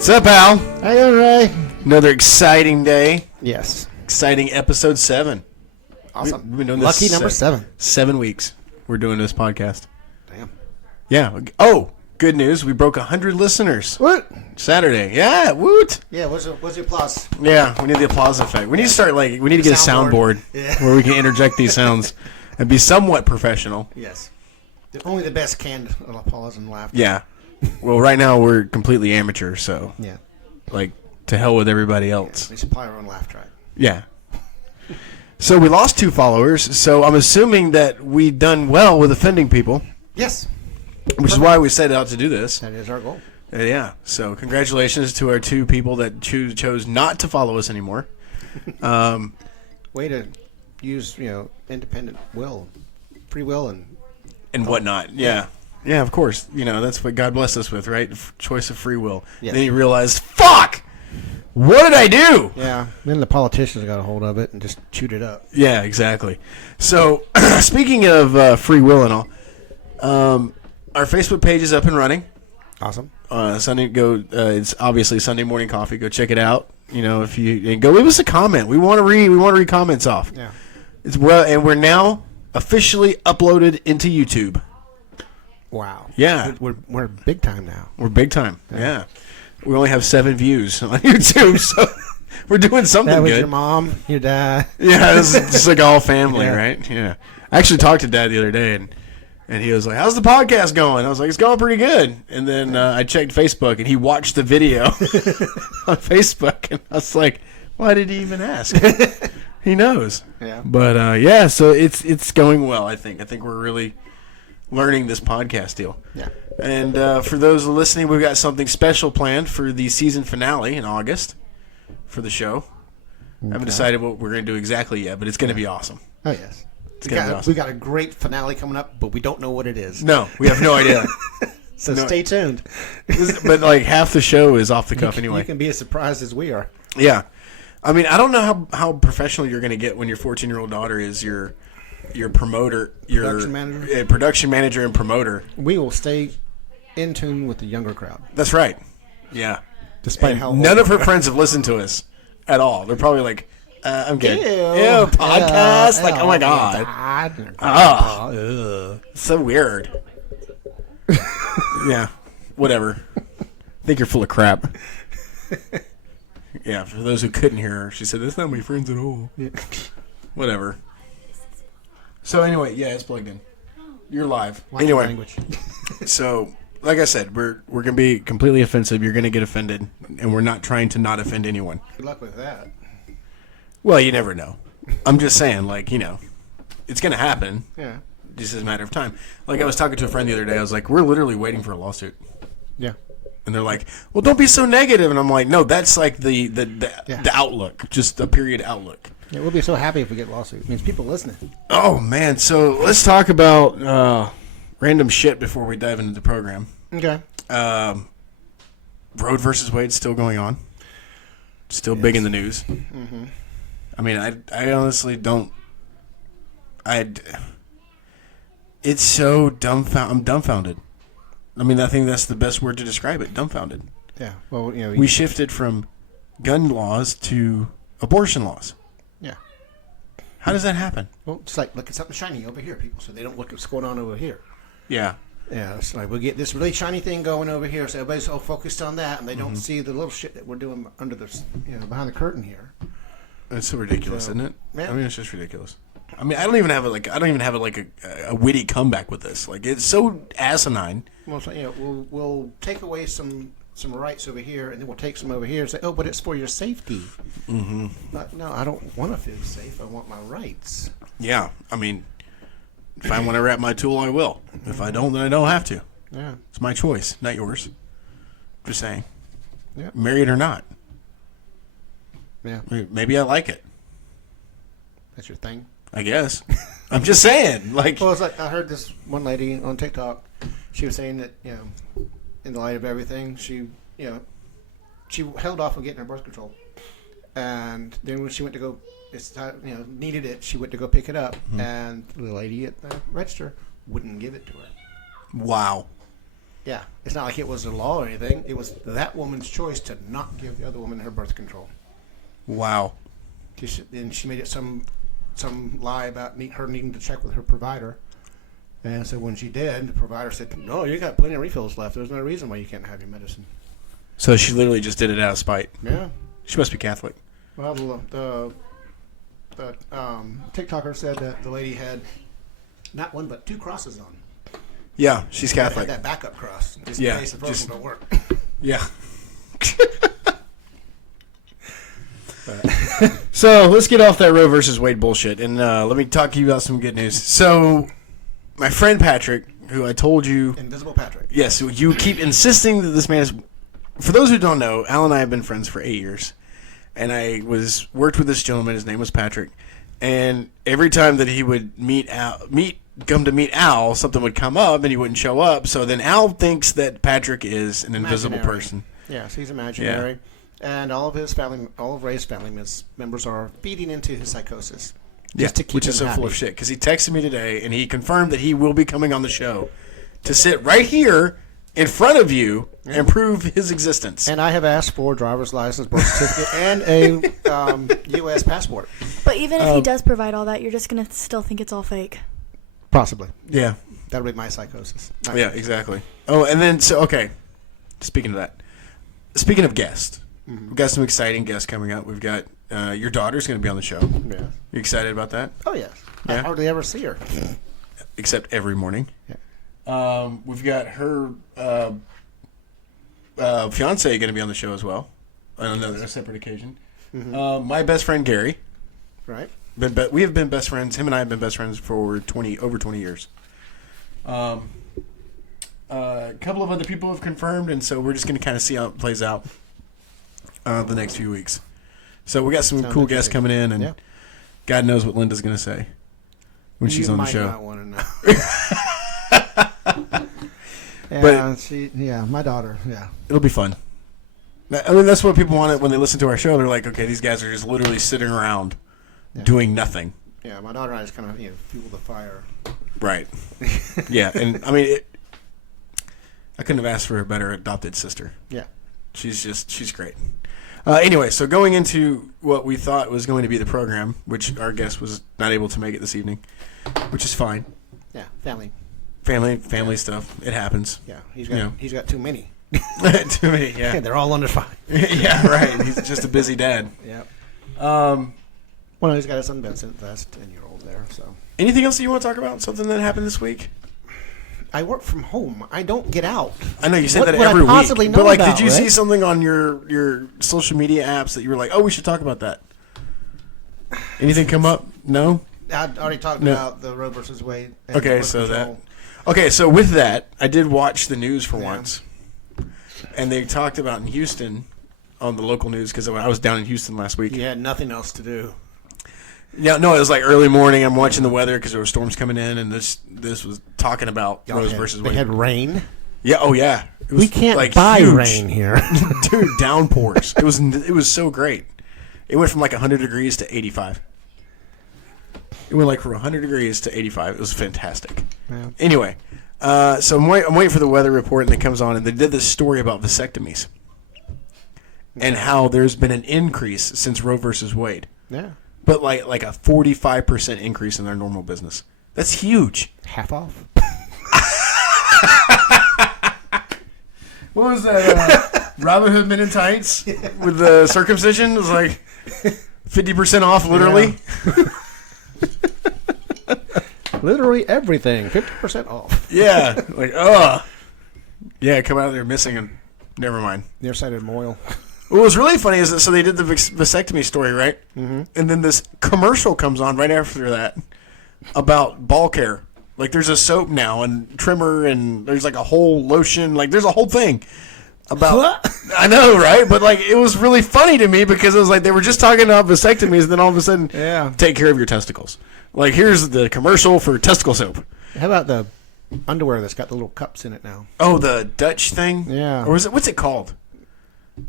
What's up, Al? How you doing, Ray? Another exciting day. Yes. Exciting episode 7. Awesome. We've been doing Lucky this number 7. 7 weeks. We're doing this podcast. Damn. Yeah. Oh, good news. We broke 100 listeners. What? Saturday. Yeah. Woot. Yeah, what's the applause? Yeah. We need the applause effect. We need to start we need to get a soundboard where we can interject these sounds and be somewhat professional. Yes. Only the best canned applause and laughter. Yeah. Well, right now we're completely amateur, so Yeah. to hell with everybody else. They supply our own laugh track. Yeah. So we lost 2 followers, so I'm assuming that we done well with offending people, Yes. which is why we set out to do this. That is our goal. Yeah. So congratulations to our 2 people that chose not to follow us anymore. Way to use, independent will, free will, And whatnot. Yeah. Yeah, of course. That's what God blessed us with, right? Choice of free will. Yes. Then you realize, fuck! What did I do? yeah. Then the politicians got a hold of it and just chewed it up. Yeah, exactly. So, speaking of free will and all, our Facebook page is up and running. Awesome. It's obviously Sunday Morning Coffee. Go check it out. If you and go leave us a comment. We want to read comments off. Yeah. And we're now officially uploaded into YouTube. Wow. Yeah. We're big time now. We're big time. Yeah. We only have 7 views on YouTube, so we're doing something That was good. your mom, your dad. Yeah, it's just like all family, Yeah. right? Yeah. I actually talked to Dad the other day, and he was like, "How's the podcast going?" I was like, "It's going pretty good." And then I checked Facebook, and he watched the video on Facebook, and I was like, "Why did he even ask?" He knows. Yeah. But so it's going well. I think we're really learning this podcast deal. Yeah. And for those listening, we've got something special planned for the season finale in August for the show. I haven't decided what we're going to do exactly yet, but it's going to be awesome. Oh, yes. gonna be awesome. We got a great finale coming up, but we don't know what it is. No, we have no idea. So No. stay tuned. But half the show is off the cuff anyway. You can be as surprised as we are. Yeah. I mean, I don't know how professional you're going to get when your 14-year-old daughter is your promoter, your Production manager? production manager and promoter. We will stay in tune with the younger crowd, That's right. Yeah. despite And how none old of her friends have listened to us at all. They're probably like, I'm good. Ew. Podcast? Like, oh my God. Ah. It's so weird. Yeah. Whatever. I think you're full of crap. Yeah, for those who couldn't hear her, she said, "That's not my friends at all." Yeah. Whatever. So anyway, yeah, it's plugged in. You're live. Like Anyway, language. so like I said, we're gonna be completely offensive. You're gonna get offended, and we're not trying to not offend anyone. Good luck with that. Well, you never know. I'm just saying, it's gonna happen. Yeah. Just as a matter of time. Like I was talking to a friend the other day. I was like, "We're literally waiting for a lawsuit." Yeah. And they're like, "Well, don't be so negative." And I'm like, "No, that's like the outlook, just a period outlook." Yeah, we'll be so happy if we get a lawsuit. It means people listening. Oh man, so let's talk about random shit before we dive into the program. Okay. Roe versus Wade still going on, still big in the news. Mm-hmm. I mean, I honestly don't. It's so I'm dumbfounded. I mean, I think that's the best word to describe it. Dumbfounded. Yeah. Well, We shifted from gun laws to abortion laws. Yeah. How does that happen? Well, it's like, look at something shiny over here, people, so they don't look at what's going on over here. Yeah. Yeah, it's like we'll get this really shiny thing going over here, so everybody's all focused on that, and they don't see the little shit that we're doing under the, behind the curtain here. It's so ridiculous, isn't it? Yeah. I mean, it's just ridiculous. I mean, I don't even have a witty comeback with this. Like, it's so asinine. Well, it's like, we'll take away some rights over here, and then we'll take some over here and say, oh, but it's for your safety. Mm-hmm. But, no, I don't want to feel safe. I want my rights. Yeah. I mean, if I want to wrap my tool, I will. If I don't, then I don't have to. Yeah. It's my choice, not yours. Just saying. Yeah. Married or not. Yeah. Maybe I like it. That's your thing. I guess. I'm just saying. Like, Well, it's like I heard this one lady on TikTok. She was saying that, in the light of everything, she held off on getting her birth control. And then when she went to go, needed it, she went to go pick it up. And the lady at the register wouldn't give it to her. wow. Yeah, it's not like it was a law or anything. It was that woman's choice to not give the other woman her birth control. Wow. And she made it some lie about her needing to check with her provider. And so when she did, the provider said, "No, you got plenty of refills left. There's no reason why you can't have your medicine." So she literally just did it out of spite. Yeah. She must be Catholic. Well, the TikToker said that the lady had not one but two crosses on. Yeah, she's Had Catholic. that backup cross, just Yeah, in case the first one don't work. Yeah. So let's get off that Roe versus Wade bullshit, and let me talk to you about some good news. So my friend Patrick, who I told you, Invisible Patrick. yes, you keep insisting that this man is. For those who don't know, Al and I have been friends for 8 years, and I worked with this gentleman. His name was Patrick, and every time that he would come to meet Al, something would come up, and he wouldn't show up. So then Al thinks that Patrick is an invisible Imaginary. person. Yes, he's imaginary. And all of Ray's family members are feeding into his psychosis. Just to keep which is so him full happy. of shit. Because he texted me today, and he confirmed that he will be coming on the show to sit right here in front of you and prove his existence. And I have asked for driver's license, birth certificate, and a U.S. passport. But even if he does provide all that, you're just going to still think it's all fake. Possibly. Yeah. That'll be my psychosis. Yeah, exactly. Oh, and then, okay. Speaking of that. Speaking of guests. We've got some exciting guests coming up. We've got your daughter's going to be on the show. Yeah. You excited about that? Oh, yes. Yeah. I hardly ever see her. Except every morning. Yeah. We've got her fiance going to be on the show as well on a separate occasion. My best friend Gary. Right. We have been best friends. Him and I have been best friends for over 20 years. A couple of other people have confirmed, and so we're just going to kind of see how it plays out the next few weeks. So we got some Sounds cool guests interesting. coming in, and Yeah. God knows what Linda's going to say when she's on the show. You might not want to know. Yeah, my daughter, yeah. It'll be fun. I mean, that's what people want when they listen to our show. They're like, okay, these guys are just literally sitting around doing nothing. Yeah, my daughter and I just kind of fuel the fire. Right. Yeah, and I mean, I couldn't have asked for a better adopted sister. Yeah. She's great. Anyway, so going into what we thought was going to be the program, which our guest was not able to make it this evening, which is fine. Yeah, family. Family stuff. It happens. Yeah, he's got too many. Too many, yeah. They're all under 5. Yeah, right. He's just a busy dad. Yep. Um, Well, he's got his son Vincent, that's 10-year-old there. So anything else that you want to talk about? Something that happened this week? I work from home. I don't get out. I know you say What that would I every possibly week, know but like, about, did you see right? something on your social media apps that you were like, oh, we should talk about that? Anything come up? No. I already talked No. about the Roe versus Wade. and Okay, birth so control. so with that, I did watch the news for Yeah. once, and they talked about in Houston on the local news because I was down in Houston last week. You had nothing else to do. Yeah, no, it was like early morning. I'm watching the weather because there were storms coming in, and this was talking about Rose versus They Wade. had rain. Yeah, oh yeah. It was We can't like buy huge. rain here. Dude, downpours. It was so great. It went from like 100 degrees to 85. It went like from 100 degrees to 85. It was fantastic. Yeah. Anyway, so I'm waiting for the weather report, and it comes on, and they did this story about vasectomies and how there's been an increase since Roe versus Wade, Yeah. but like a 45% increase in their normal business. That's huge. Half off. What was that? Robin Hood Men in Tights with the circumcision? It was like 50% off, literally. Literally everything. 50% off. Yeah. Like, ugh. Yeah, come out of there missing and never mind. Nearsighted memorial. What was really funny is that so they did the vasectomy story, right? Mm-hmm. And then this commercial comes on right after that about ball care. Like there's a soap now and trimmer and there's like a whole lotion. Like there's a whole thing about. I know, right? But like it was really funny to me because it was like they were just talking about vasectomies and then all of a sudden, Yeah. take care of your testicles. Like here's the commercial for testicle soap. How about the underwear that's got the little cups in it now? Oh, the Dutch thing? Yeah. Or what's it called?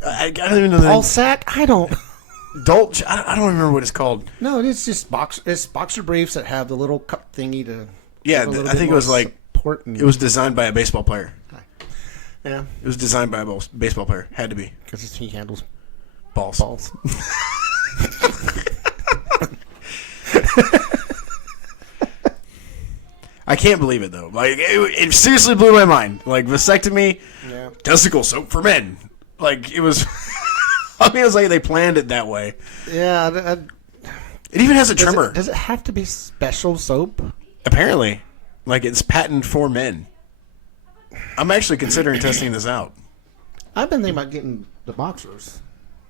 I don't even know the Ball sack? I don't. Dolce. I don't remember what it's called. No, it's just boxer briefs that have the little cup thingy to. Yeah, give a little I bit think it more was like support and- it was designed by a baseball player. Yeah, It was designed by a baseball player. Had to be. because he handles Balls. balls. I can't believe it, though. Like, it seriously blew my mind. Like, vasectomy, Yeah. testicle soap for men. Like, it was... I mean, it was like they planned it that way. Yeah. It even has a Does trimmer. does it have to be special soap? Apparently. Like, it's patented for men. I'm actually considering testing this out. I've been thinking about getting the boxers.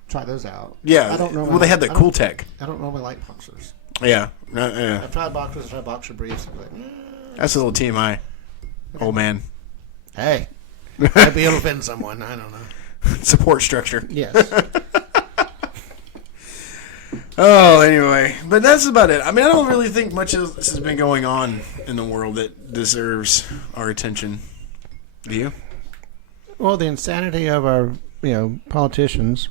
Try those out. Yeah. I don't know. Well, they had the Cool Tech. I don't normally like boxers. Yeah. Yeah. I've tried boxers. I've tried boxer briefs. I'm like, That's a little TMI. Old man. hey, might be able to offend someone. I don't know. Support structure. Yes. Oh, anyway. But that's about it. I mean, I don't really think much of this has been going on in the world that deserves our attention. Do you? Well, the insanity of our, politicians.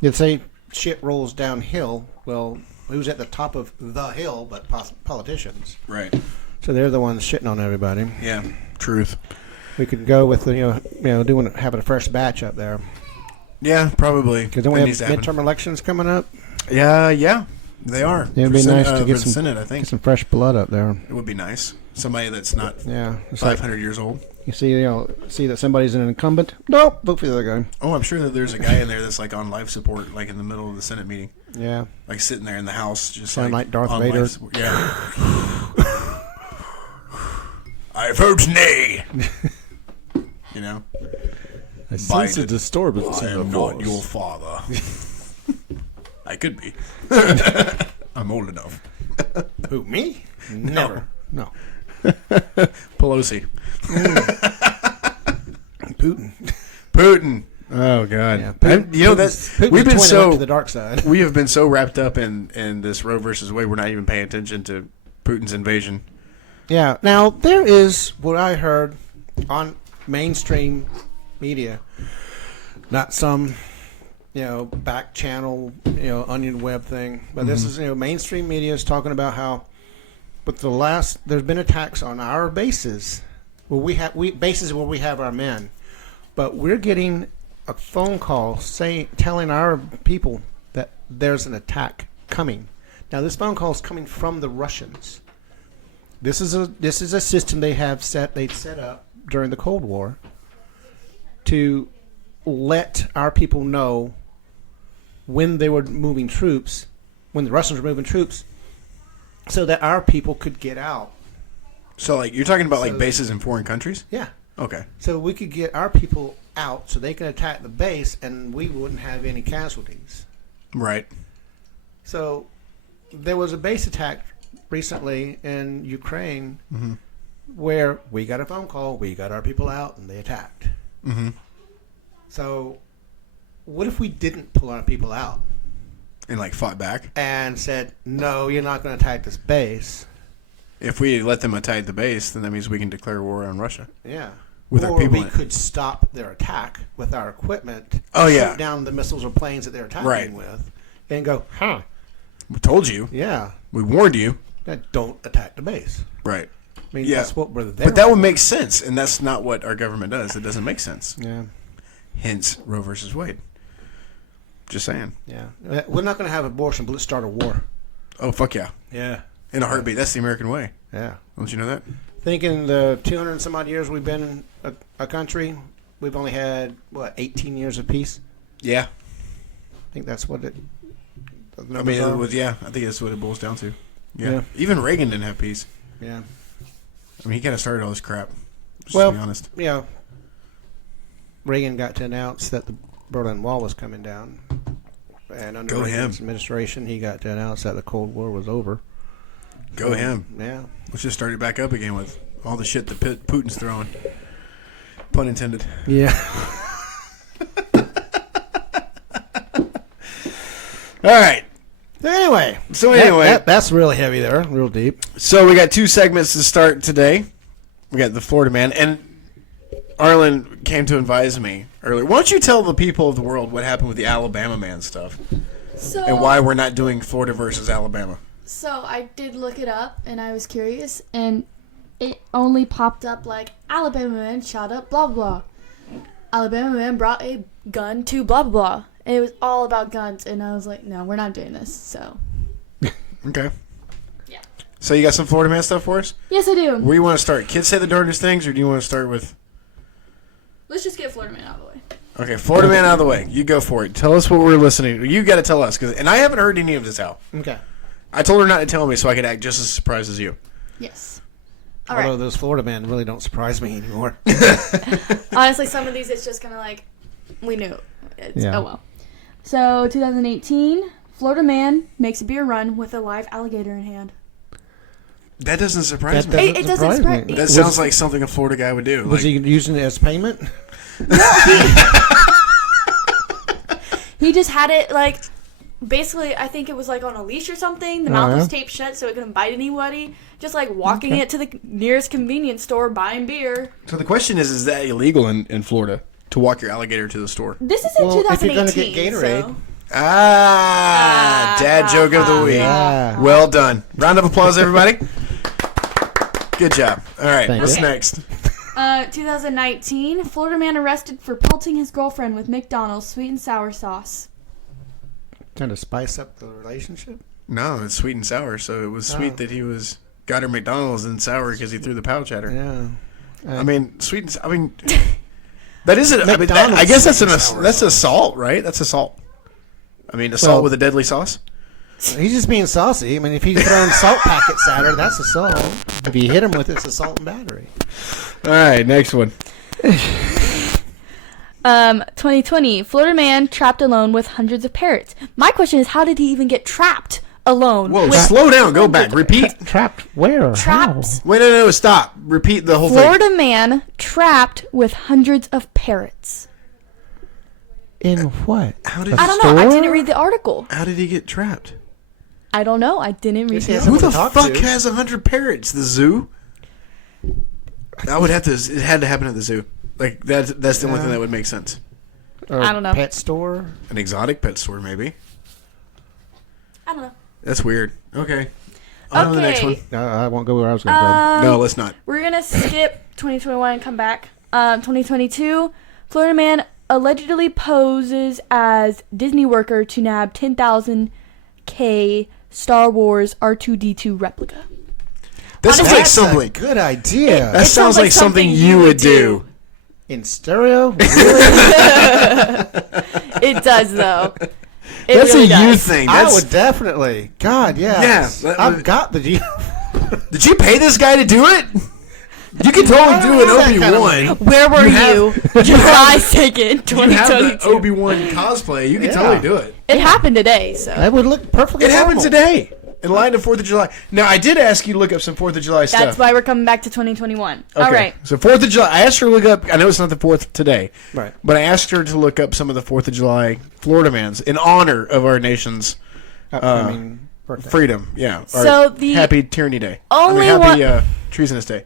They say shit rolls downhill. Well, who's at the top of the hill but politicians? Right. So they're the ones shitting on everybody. Yeah. Truth. We could go with the, having a fresh batch up there. Yeah, probably. Because then we That have needs to happen. midterm elections coming up. Yeah. They are. It'd be For nice to for get the some Senate, I think. Get some fresh blood up there. It would be nice. Somebody that's not Yeah. It's like 500 years old. you see that somebody's an incumbent. Nope. Vote for the other guy. Oh, I'm sure that there's a guy in there that's like on life support, like in the middle of the Senate meeting, Yeah. like sitting there in the House, just Sound like Darth on Vader. life support. Yeah. I vote nay. You know, I sense a Biden. disturbance I in the am not force. your father. I could be. I'm old enough. Who, me? Never. No. Pelosi. Putin. Oh God. Yeah. We've been to so the dark side. we have been so wrapped up in this Roe versus Wade, we're not even paying attention to Putin's invasion. Yeah. Now there is what I heard on mainstream media, not some, back channel, onion web thing, but this is mainstream media is talking about how, but there's been attacks on our bases, where bases where we have our men, but we're getting a phone call telling our people that there's an attack coming. Now this phone call is coming from the Russians. This is a system they'd set up during the Cold War to let our people know when they were moving troops, when the Russians were moving troops, so that our people could get out. So, like, you're talking about like bases in foreign countries? Yeah. Okay. So we could get our people out so they can attack the base and we wouldn't have any casualties. Right. So there was a base attack recently in Ukraine where we got a phone call, we got our people out, and they attacked. Mm-hmm. So what if we didn't pull our people out And like fought back. and said, no, you're not going to attack this base? If we let them attack the base, then that means we can declare war on Russia. Yeah. With or our people we in it. could stop their attack with our equipment. Oh, yeah. Shoot down the missiles or planes that they're attacking Right. with. And go, We told you. yeah, We warned you. don't attack the base. Right. I mean, Yeah. that's what we're there But that would for. make sense, and that's not what our government does. It doesn't make sense. Yeah, Hence, Roe versus Wade. Just saying. yeah. We're not going to have abortion, but let's start a war. Oh, fuck yeah. Yeah. In a heartbeat. That's the American way. Yeah. Don't you know that? Thinking the 200 and some odd years we've been in a country, we've only had, 18 years of peace? Yeah. I think that's what it... the I numbers mean, are. I think that's what it boils down to. Yeah. Yeah. Even Reagan didn't have peace. Yeah. I mean, he kind of started all this crap. Just Well, to be honest. yeah. Reagan got to announce that the Berlin Wall was coming down. And under Go Reagan's him. administration, he got to announce that the Cold War was over. Go him. Yeah. Let's just start it back up again with all the shit that Putin's throwing. Pun intended. Yeah. All right. Anyway. So That's really heavy there. Real deep. So we got two segments to start today. We got the Florida man, and Arlen came to advise me earlier. Why don't you tell the people of the world what happened with the Alabama man stuff So, and why we're not doing Florida versus Alabama? So I did look it up, and I was curious, and it only popped up like Alabama man shot up, blah blah. Alabama man brought a gun to blah, blah, blah. And it was all about guns. And I was like, no, we're not doing this. So, Okay. yeah. So you got some Florida man stuff for us? Yes, I do. Where do you want to start? Kids say the darndest things, or do you want to start with... Let's just get Florida man out of the way. Okay, Florida man out of the way. You go for it. Tell us what we're listening to. You got to tell us. And I haven't heard any of this out. Okay. I told her not to tell me so I could act just as surprised as you. Yes. All Although right. those Florida men really don't surprise me anymore. Honestly, some of these, it's just kind of like, we knew. It's, Yeah. Oh, well. So, 2018, Florida man makes a beer run with a live alligator in hand. That doesn't surprise That me. It doesn't surprise me. That sounds like something a Florida guy would do. Was he using it as payment? He just had it, like, basically, I think it was, like, on a leash or something. The mouth was taped shut so it couldn't bite anybody. Just, like, walking it to the nearest convenience store, buying beer. So the question is that illegal in Florida to walk your alligator to the store? This is in Well, if 2018. you're gonna get Gatorade. So. Dad joke of the week. Yeah. Well done. Round of applause, everybody. Good job. All right, Thank what's you. next? 2019, Florida man arrested for pelting his girlfriend with McDonald's sweet and sour sauce. Trying to spice up the relationship? No, it's sweet and sour, so it was sweet that he got her McDonald's and sour because he threw the pouch at her. Yeah. I mean, sweet and I mean, that isn't. I mean, McDonald's I guess that's sweet and sour that's sauce. assault, right? That's assault. I mean, assault Well- with a deadly sauce. He's just being saucy. I mean, if he's throwing salt packets at her, that's assault. If you hit him with it, it's assault and battery. All right, next one. 2020, Florida man trapped alone with hundreds of parrots. My question is, how did he even get trapped alone? Whoa, with slow down. Go back. Repeat. Trapped where? traps? Wait, no, stop. Repeat the whole thing. Florida man trapped with hundreds of parrots. How? In what? How did I don't know. I store? didn't read the article. How did he get trapped? I don't know. I didn't read He the has article. Who the Someone to fuck talk to. has 100 parrots? The zoo? I would have to. It had to happen at the zoo. Like that's the only thing that would make sense. Or I don't know. Pet store? An exotic pet store, maybe. I don't know. That's weird. Okay. On to the next one. Okay. No, I won't go where I was going to go. No, let's not. We're going to skip 2021 and come back. 2022, Florida man allegedly poses as Disney worker to nab 10,000K Star Wars R2-D2 replica. That sounds Honestly, like That's something. a good idea. That sounds like something you would do. In stereo? It does, though. It That's really a you does. thing. I That's, would definitely. God, yes. Yeah, that I've would- got the G. Did you pay this guy to do it? You can totally do an That kind of Obi-Wan. Where were You you? July 2nd, You have the 2022. Obi-Wan cosplay. You can Yeah. totally do it. It happened today, so. That would look perfectly It happened normal. today. In line to 4th of July. Now, I did ask you to look up some 4th of July stuff. That's why we're coming back to 2021. All right. So 4th of July. I asked her to look up. I know it's not the 4th today. Right. But I asked her to look up some of the 4th of July Florida mans in honor of our nation's I mean, birthday. freedom. Yeah. So Our the Happy Tyranny Day. only happy one- Treasonous Day.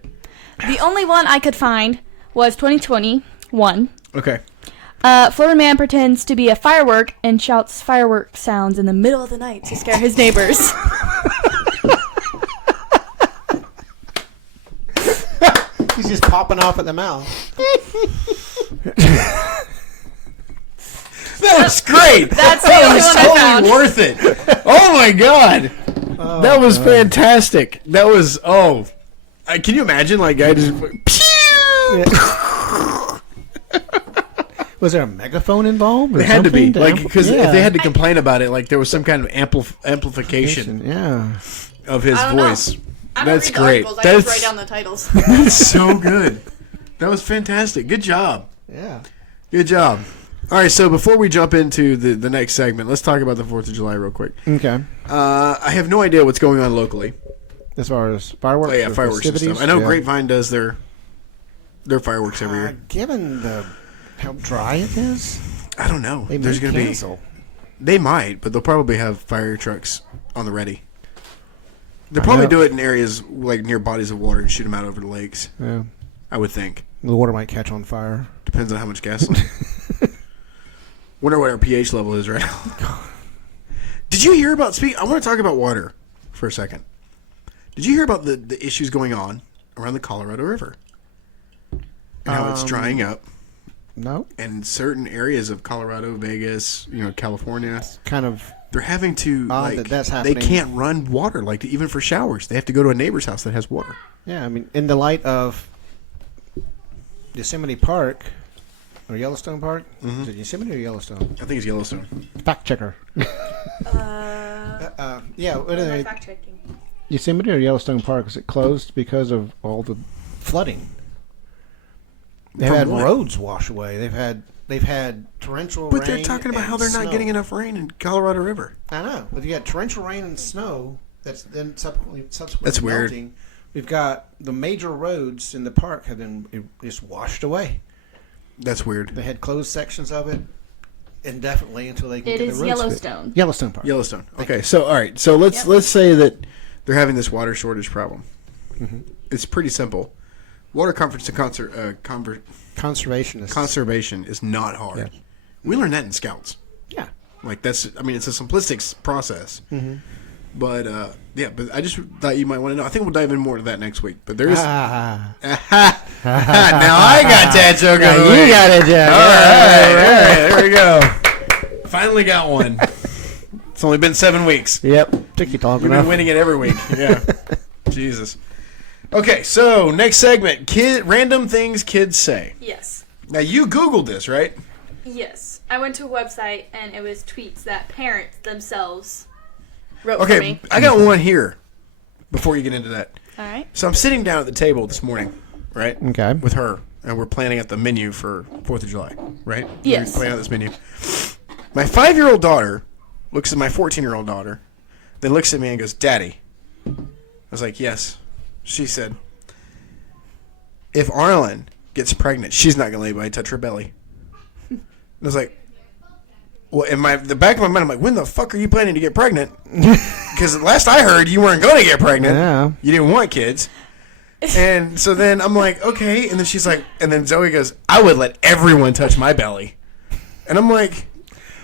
The only one I could find was 2021. Okay. Florida man pretends to be a firework and shouts firework sounds in the middle of the night to scare his neighbors. He's just popping off at the mouth. That was great. That's the That only was one I totally found. worth it. Oh my god. That was fantastic. That was can you imagine like guy just pew! Was there a megaphone involved? Or It had to be something like because if yeah. they had to complain about it, like there was some kind of amplification Yeah. of his I don't know. voice. I don't That's read the great. articles. I just That's write down the titles. that's so good. That was fantastic. Good job. Yeah. Good job. All right, so before we jump into the next segment, let's talk about the 4th of July real quick. Okay. I have no idea what's going on locally. As far as fireworks, Oh, yeah, or fireworks and festivities, stuff. I know yeah. Grapevine does their fireworks every year. Given how dry it is, I don't know. they There's may going to be. cancel. They might, but they'll probably have fire trucks on the ready. They'll I probably know. do it in areas like near bodies of water and shoot them out over the lakes. Yeah. I would think. The water might catch on fire. Depends on how much gasoline. Wonder what our pH level is right now. Did you hear about I want to talk about water for a second. Did you hear about the issues going on around the Colorado River? And how it's drying up. No. and certain areas of Colorado, Vegas, California, Kind of. they're having to Odd that's they happening. can't run water even for showers. They have to go to a neighbor's house that has water. Yeah, I mean, in the light of Yosemite Park or Yellowstone Park, is it Yosemite or Yellowstone? I think it's Yellowstone. Fact checker. Yeah, what are they? fact checking. Yosemite or Yellowstone Park, is it closed because of all the flooding? They've From had what? roads wash away. They've had torrential rain. But they're talking about and how they're not snow. getting enough rain in Colorado River. I know, but you got torrential rain and snow that's then subsequently That's weird. melting. We've got the major roads in the park have been just washed away. That's weird. They had closed sections of it indefinitely until they can It get is the roads Yellowstone. fixed. Yellowstone Park. Yellowstone. Okay, so all right, so let's say that they're having this water shortage problem. It's pretty simple. Water Conservationists. conservation is not hard. We learned that in Scouts. Yeah. Like it's a simplistic process. But but I just thought you might want to know. I think we'll dive in more to that next week. But there is now I got that joke. Yeah, of the you week. got it, Jack. All right, there we go. Finally got one. It's only been 7 weeks. Yep. Took you long You've enough. been winning it every week. Yeah. Jesus. Okay, so next segment: random things kids say. Yes. Now you Googled this, right? Yes. I went to a website and it was tweets that parents themselves wrote for Okay, me. I got one here. Before you get into that, All right. so I'm sitting down at the table this morning, right? Okay. With her, and we're planning out the menu for 4th of July, right? Yes. We're planning out this menu. My 5-year-old daughter looks at my 14-year-old daughter, then looks at me and goes, "Daddy." I was like, "Yes." She said, "If Arlen gets pregnant, she's not gonna let anybody touch her belly." I was like, "Well," in the back of my mind, I'm like, "When the fuck are you planning to get pregnant?" Because last I heard, you weren't going to get pregnant. Yeah. You didn't want kids. And so then I'm like, "Okay." And then she's like, and then Zoe goes, "I would let everyone touch my belly." And I'm like,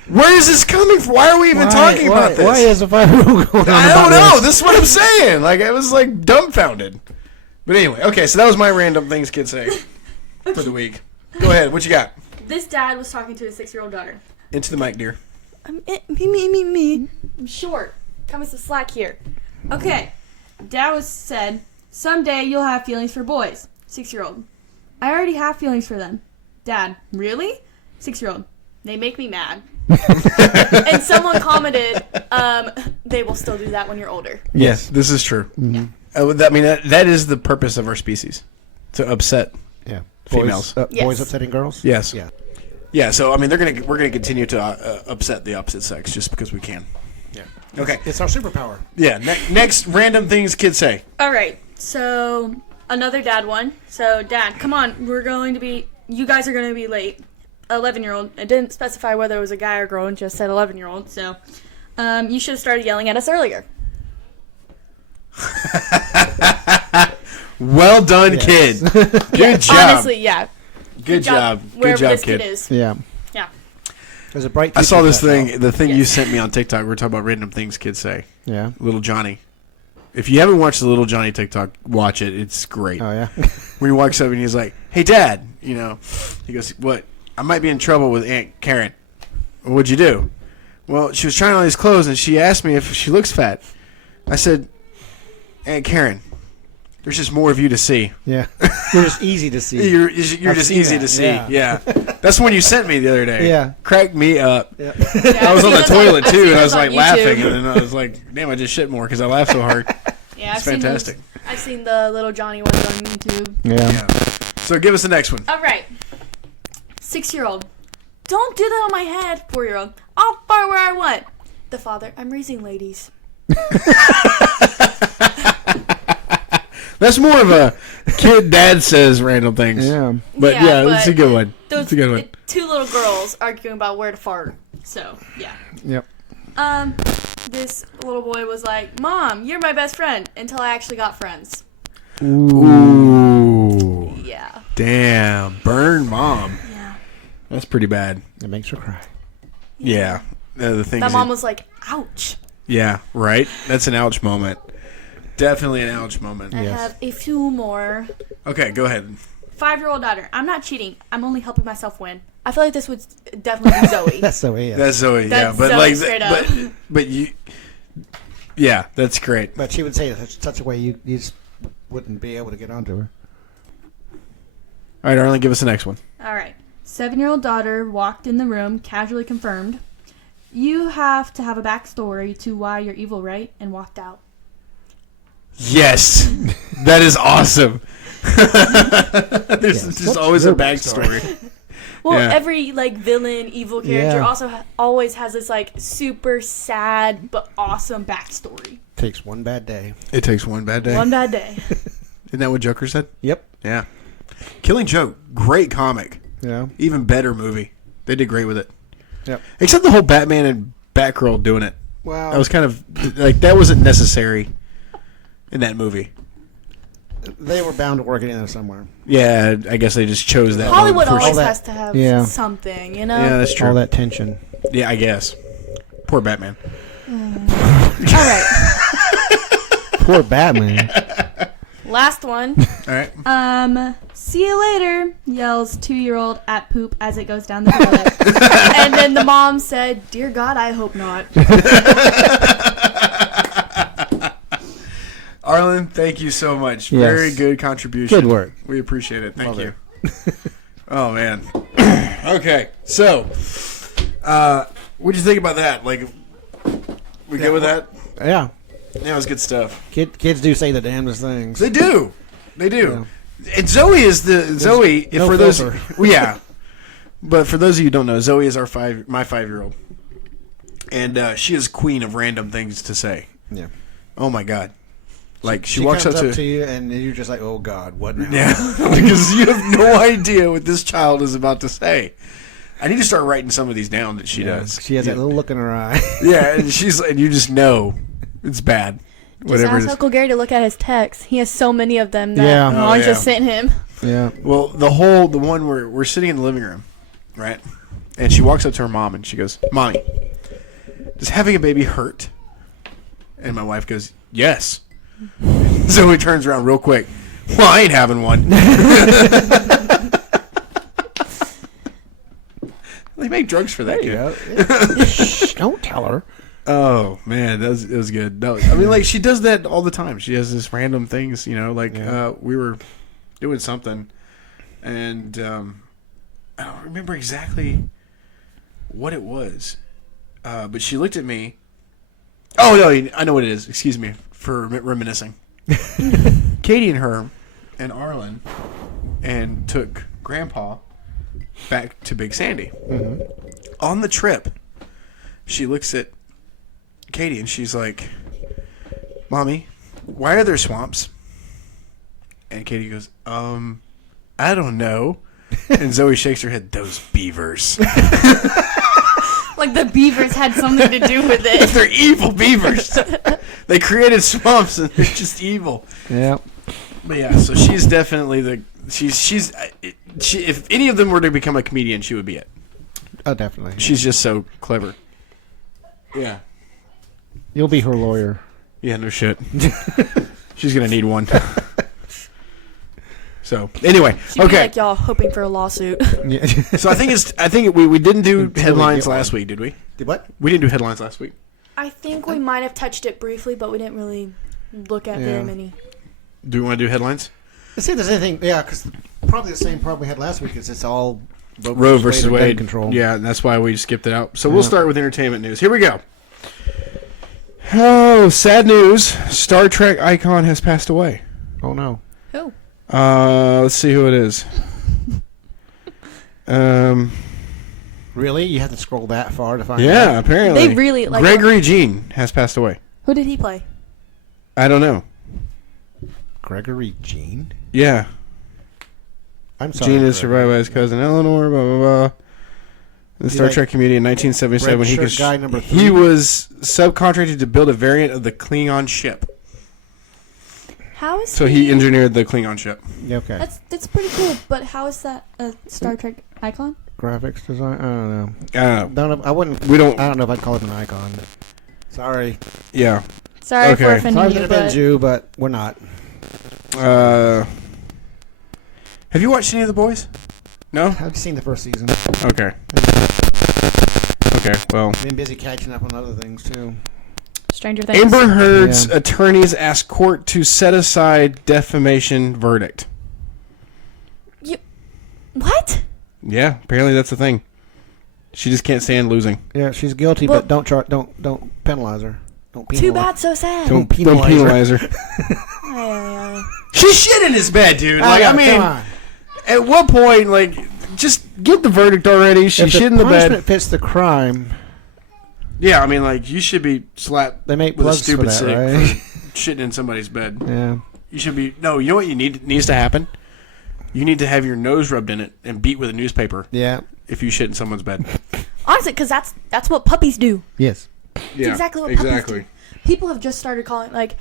where is this coming from? Why are we even talking about this? Why is a 5-year-old going on I about don't know. this? This is what I'm saying. Like, I was like dumbfounded. But anyway, okay, so that was my random things kids say for the week. Go ahead. What you got? This dad was talking to his 6-year-old daughter. Into the mic, dear. Me. I'm short. Cut me some slack here. Okay. Dad said, someday you'll have feelings for boys. 6-year-old. I already have feelings for them. Dad, really? 6-year-old. They make me mad. And someone commented, they will still do that when you're older. Yes, this is true. Mm-hmm. That is the purpose of our species, to upset. Yeah. Females. Yes. Boys upsetting girls? Yes. Yeah. Yeah. So we're gonna continue to upset the opposite sex just because we can. Yeah. Okay. It's our superpower. Yeah. Next random things kids say. All right. So another dad one. So Dad, come on. You guys are going to be late. 11-year-old. It didn't specify whether it was a guy or girl. It just said 11-year-old. So you should have started yelling at us earlier. Well done, kid. Good job. Honestly, yeah. Good job. Good Wherever job, this kid. is. Yeah. Yeah. There's a bright I saw future this cut out. thing. The thing you Yes. sent me on TikTok. We were talking about random things kids say. Yeah. Little Johnny. If you haven't watched the Little Johnny TikTok, watch it. It's great. Oh, yeah. When he walks up and he's like, "Hey, Dad," he goes, "What? I might be in trouble with Aunt Karen." "What'd you do?" "Well, she was trying on these clothes and she asked me if she looks fat." I said, "Aunt Karen, there's just more of you to see. Yeah. You're just easy to see. You're I've just seen easy that, to see." yeah. Yeah. That's one you sent me the other day. Yeah. Cracked me up. Yeah. I was on the toilet too, and I was like YouTube. laughing, and then I was like, "Damn, I just shit more because I laughed so hard." Yeah, It's fantastic. I've seen the Little Johnny ones on YouTube. Yeah. Yeah. So give us the next one. All right. 6-year-old. Don't do that on my head. 4-year-old. I'll fart where I want. The father. I'm raising ladies. That's more of a kid dad says random things. Yeah. But Yeah, yeah, that's but a good one. Those That's a good one. 2 little girls arguing about where to fart. So, yeah. Yep. This little boy was like, "Mom, you're my best friend," until I actually got friends. Ooh. Yeah. Damn. Burn mom. Yeah. That's pretty bad. It makes her cry. Yeah. The thing My is, mom was like, "Ouch." yeah, right? That's an ouch moment. Definitely an ouch moment. I Yes. have a few more. Okay, go ahead. 5-year-old daughter. I'm not cheating. I'm only helping myself win. I feel like this would definitely be Zoe. That's so yeah. That's Zoe. That's but Zoe like, straight up. but you, yeah, that's great. But she would say it in such a way you just wouldn't be able to get onto her. All right, Arlen, give us the next one. All right. 7-year-old daughter walked in the room, casually confirmed. You have to have a backstory to why you're evil, right? And walked out. Yes, that is awesome. There's Yes. just What's always a your backstory. Well, Yeah. every like villain, evil character Yeah. also always has this like super sad but awesome backstory. Takes one bad day. It takes one bad day. One bad day. Isn't that what Joker said? Yep. Yeah. Killing Joke, great comic. Yeah. Even better movie. They did great with it. Yep. Except the whole Batman and Batgirl doing it. Well, That was kind of like that wasn't necessary in that movie. they were bound to work it in there somewhere. Yeah, I guess they just chose that. Hollywood one for always that- has to have yeah. something, you know? Yeah, that's true. All that tension. Yeah, I guess. Poor Batman. All right. Poor Batman. Last one. All right. See you later, yells 2-year-old at poop as it goes down the toilet. And then the mom said, "Dear God, I hope not." Arlen, thank you so much. Yes. Very good contribution. Good work. We appreciate it. Thank Love you. Oh man. Okay, so what'd you think about that? Like, we good with that? Yeah. Yeah, it was good stuff. Kids do say the damnedest things. They do. They do. And Zoe is Zoe. no For those, filter. well, yeah. But for those of you who don't know, Zoe is my 5-year-old, and she is queen of random things to say. Yeah. Oh my god! Like she She walks comes up up to you, and you're just like, "Oh God, what now?" yeah, because you have no idea what this child is about to say. I need to start writing some of these down that she Yeah. does. She has that little look in her eye. Yeah, and you just know it's bad. Just Whatever it ask is. Uncle Gary to look at his texts. He has so many of them that Yeah. Mom Oh, yeah. just sent him. Yeah. Well, the one where we're sitting in the living room, right? And she walks up to her mom and she goes, "Mommy, does having a baby hurt?" And my wife goes, "Yes." Zoe turns around real quick. "Well, I ain't having one." They make drugs for that. There you kid. go. Shh, don't tell her. Oh man, it was good. I mean, like she does that all the time. She has this random things, like we were doing something, and I don't remember exactly what it was, but she looked at me. Oh no, I know what it is. Excuse me for reminiscing. Katie and her and Arlen and took Grandpa back to Big Sandy. Mm-hmm. On the trip, she looks at Katie and she's like, "Mommy, why are there swamps?" And Katie goes, I don't know." And Zoe shakes her head, "Those beavers." Like the beavers had something to do with it. They're evil beavers. They created swamps and they're just evil. Yeah. But yeah, so she's definitely she if any of them were to become a comedian, she would be it. Oh, definitely. She's just so clever. Yeah. You'll be her lawyer. Yeah, no shit. She's gonna need one. So anyway, She'd be okay. like y'all hoping for a lawsuit. Yeah. So I think we didn't do Until we headlines get last one. week, did we? Did what? We didn't do headlines last week. I think we might have touched it briefly, but we didn't really look at very Yeah. many. Do we want to do headlines? Let's see if there's anything. Yeah, because probably the same problem we had last week is it's all Roe versus gun Wade. control. Yeah, that's why we skipped it out. So Yeah. we'll start with entertainment news. Here we go. Oh, sad news. Star Trek icon has passed away. Oh no. Who? Let's see who it is. Really? You have to scroll that far to find Yeah, out? apparently. They really like. Gregory Jean has passed away. Who did he play? I don't know. Gregory Jean? Yeah. I'm sorry. Jean is survived by his cousin Eleanor, blah, blah, blah. The Star like Trek comedian in 1977. red He, shirt guy number 3? he was subcontracted to build a variant of the Klingon ship. How is So he engineered the Klingon ship. Yeah, okay. That's pretty cool. But how is that a Star Trek icon? Graphics design? I don't know. Don't Don't know. I wouldn't. We don't. I don't know if I'd call it an icon. Sorry. Yeah. Sorry Okay. for offending Sorry you, to offend but you, but we're not. Have you watched any of The Boys? No? I've seen the first season. Okay. Okay, well. Been busy catching up on other things too. Stranger Things. Amber Heard's Yeah. attorneys ask court to set aside defamation verdict. What? Yeah, apparently that's the thing. She just can't stand losing. Yeah, she's guilty, Well- but don't penalize her. Don't penalize. Too bad, so sad. Don't Don't penalize her. penalize her. Ay. She's shit in his bed, dude. Like, yeah, I mean, come on. at what point, like, just get the verdict already. She If shit in the punishment bed. fits the crime, Yeah, I mean, like, you should be slapped they make with a plugs for stupid that, stick right? for shitting in somebody's bed. Yeah. You should be. No, you know what needs to happen? You need to have your nose rubbed in it and beat with a newspaper Yeah. if you shit in someone's bed. Honestly, because that's what puppies do. Yes. Yeah, exactly what puppies do. People have just started calling, like,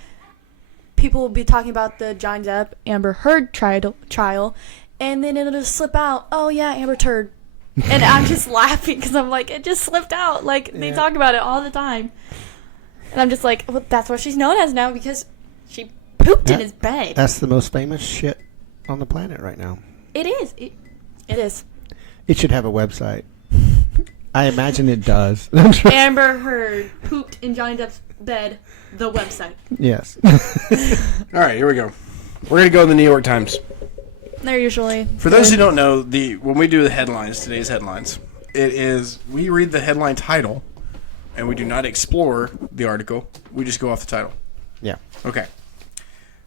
people will be talking about the Johnny Depp Amber Heard trial, and then it'll just slip out, oh yeah, Amber Turd. And I'm just laughing because I'm like, it just slipped out. Like, they Yeah. talk about it all the time. And I'm just like, well, that's what she's known as now because she pooped in Yeah. his bed. That's the most famous shit on the planet right now. It is. It is. It should have a website. I imagine it does. I'm sure. Amber Heard pooped in Johnny Depp's bed, the website. Yes. All right, here we go. We're gonna go to the New York Times. They're usually. For those who don't know, when we do the headlines, today's headlines, it is we read the headline title, and we do not explore the article. We just go off the title. Yeah. Okay.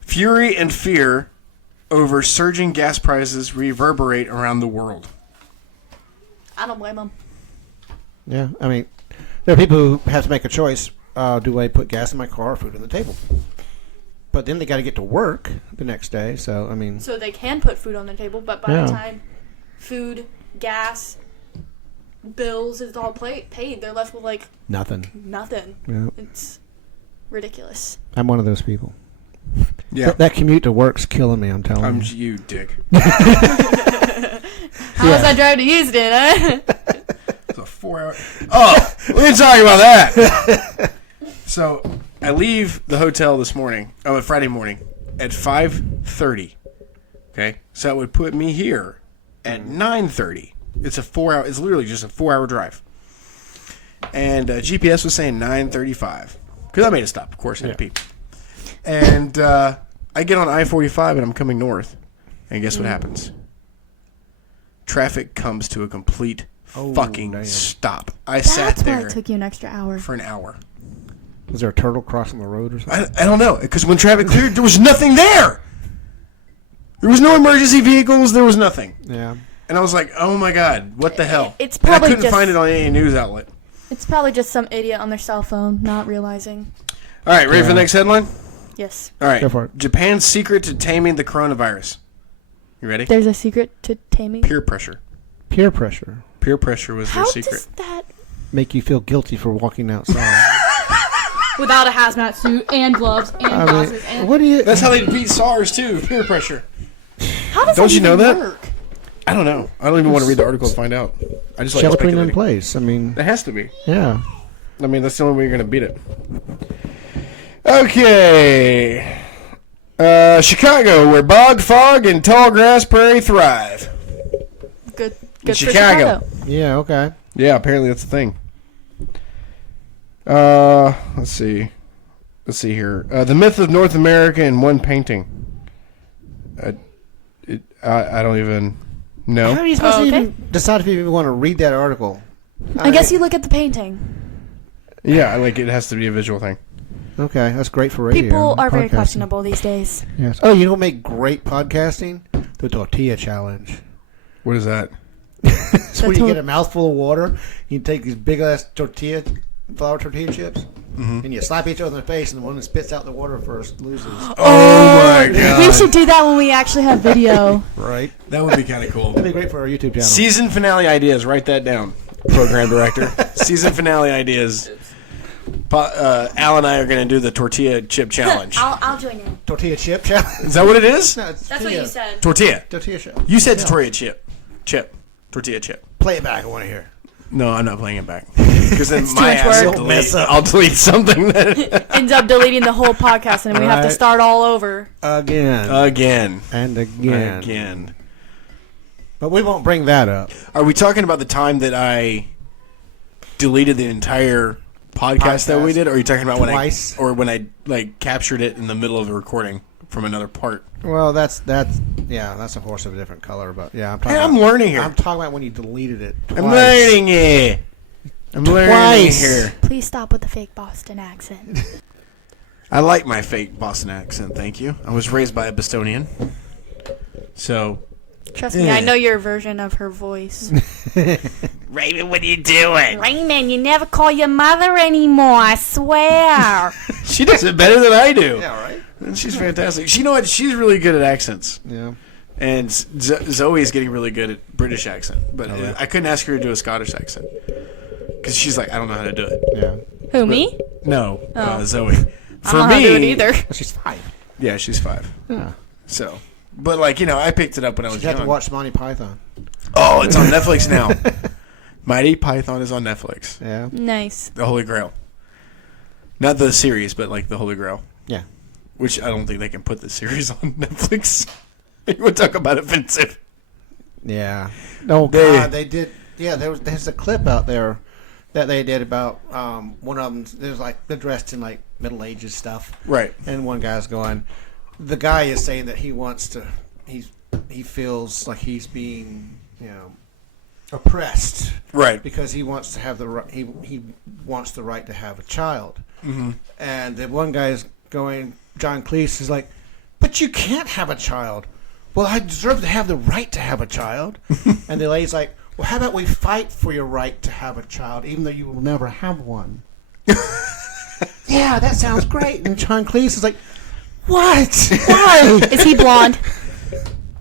Fury and fear over surging gas prices reverberate around the world. I don't blame them. Yeah. I mean, there are people who have to make a choice. Do I put gas in my car or food on the table? But then they got to get to work the next day. So, I mean. So they can put food on the table, but by Yeah. the time food, gas, bills is all paid, they're left with like Nothing. nothing. Yeah. It's ridiculous. I'm one of those people. Yeah. That commute to work's killing me, I'm telling I'm you. you, dick. How was I driving to Houston, huh? It's a 4-hour. Oh, we didn't talk about that. So I leave the hotel this morning. Oh, Friday morning at 5:30. Okay, so that would put me here at 9:30. It's a 4-hour. It's literally just a 4-hour drive. And GPS was saying 9:35 because I made a stop, of course, I had to pee. And I get on I-45 and I'm coming north, and guess what happens? Traffic comes to a complete fucking damn. stop. I sat That's why there it took you an extra hour. for an hour. Was there a turtle crossing the road or something? I don't know, because when traffic cleared, there was nothing there. There was no emergency vehicles. There was nothing. Yeah. And I was like, oh my God, what the hell? It's And I probably couldn't just find it on any news outlet. it's probably just some idiot on their cell phone not realizing. All right, ready for the Yeah. next headline? Yes. All right. Go for it. Japan's secret to taming the coronavirus. You ready? There's a secret to taming. Peer pressure. Peer pressure. Peer pressure was How their secret. does that Make you feel guilty for walking outside. without a hazmat suit and gloves and I glasses mean, and what do you? That's how they beat SARS too. Peer pressure. how does Don't that you know even that? work? I don't know. I don't even want to read the article to find out. I just like Sheltering in speculating. place. I mean, It has to be. yeah. I mean, that's the only way you're going to beat it. Okay. Chicago, where bog, fog, and tall grass prairie thrive. Good for Chicago. Chicago. Yeah. Okay. Yeah, apparently that's the thing. Let's see. Let's see here. The myth of North America in one painting. I don't even know. How are you supposed to okay. even decide if you even want to read that article? I guess you look at the painting. Yeah, like it has to be a visual thing. Okay, that's great for radio. People are very podcasting. questionable these days. Yes. Oh, you know what make great podcasting? The tortilla challenge. What is that? It's where you tor- get a mouthful of water. You take these big ass flour tortilla chips, and you slap each other in the face, and the one that spits out the water first loses. Oh my god. We should do that when we actually have video. Right? That would be kind of cool. That'd be great for our YouTube channel. Season finale ideas. Write that down, program director. Season finale ideas. Al and I are going to do the tortilla chip challenge. I'll join you. Tortilla chip challenge. Is that what it is? No, it's That's what you said. Tortilla. Tortilla chip. You said Yeah. tortilla chip. Tortilla chip. Play it back. I want to hear. No, I'm not playing it back. Because then my much ass work. will delete. I'll delete something that Ends up deleting the whole podcast and we have to Right. start all over. Again. again. And again. Again. But we won't bring that up. Are we talking about the time that I deleted the entire podcast that we did? Or are you talking about Twice. when I like captured it in the middle of a recording from another part? Well, that's a horse of a different color. But yeah, I'm talking. Hey, I'm about, learning here. I'm talking about when you deleted it. Twice. I'm learning it. I'm learning Twice. here. Please stop with the fake Boston accent. I like my fake Boston accent, thank you. I was raised by a Bostonian. So, Trust me, I know your version of her voice. Raymond, what are you doing? Raymond, you never call your mother anymore, I swear. She does it better than I do. Yeah, right. And she's fantastic. You know what? She's really good at accents. Yeah. And Zoe's getting really good at British accent. But I couldn't ask her to do a Scottish accent. Because she's like, I don't know how to do it. Yeah. Who, me? No, Oh. Zoe. I don't know how to do it either. Well, she's 5. Yeah, she's 5. Yeah. So, but like, you know, I picked it up when I was You have young. to watch Monty Python. Oh, it's on Netflix now. Mighty Python is on Netflix. Yeah. Nice. The Holy Grail. Not the series, but like the Holy Grail. Yeah. Which I don't think they can put the series on Netflix. You would talk about offensive. Yeah. Oh God, they did. Yeah, there's a clip out there that they did about one of them. There's like they're dressed in like Middle Ages stuff, Right. and one guy's going. The guy is saying that he wants to. He feels like he's being oppressed Right. because he wants to have the right. He wants the right to have a child. Mm-hmm. And the one guy is going. John Cleese is like, but you can't have a child. Well, I deserve to have the right to have a child. And the lady's like, well, how about we fight for your right to have a child, even though you will never have one? Yeah, that sounds great. And John Cleese is like, what? Why? Is he blonde?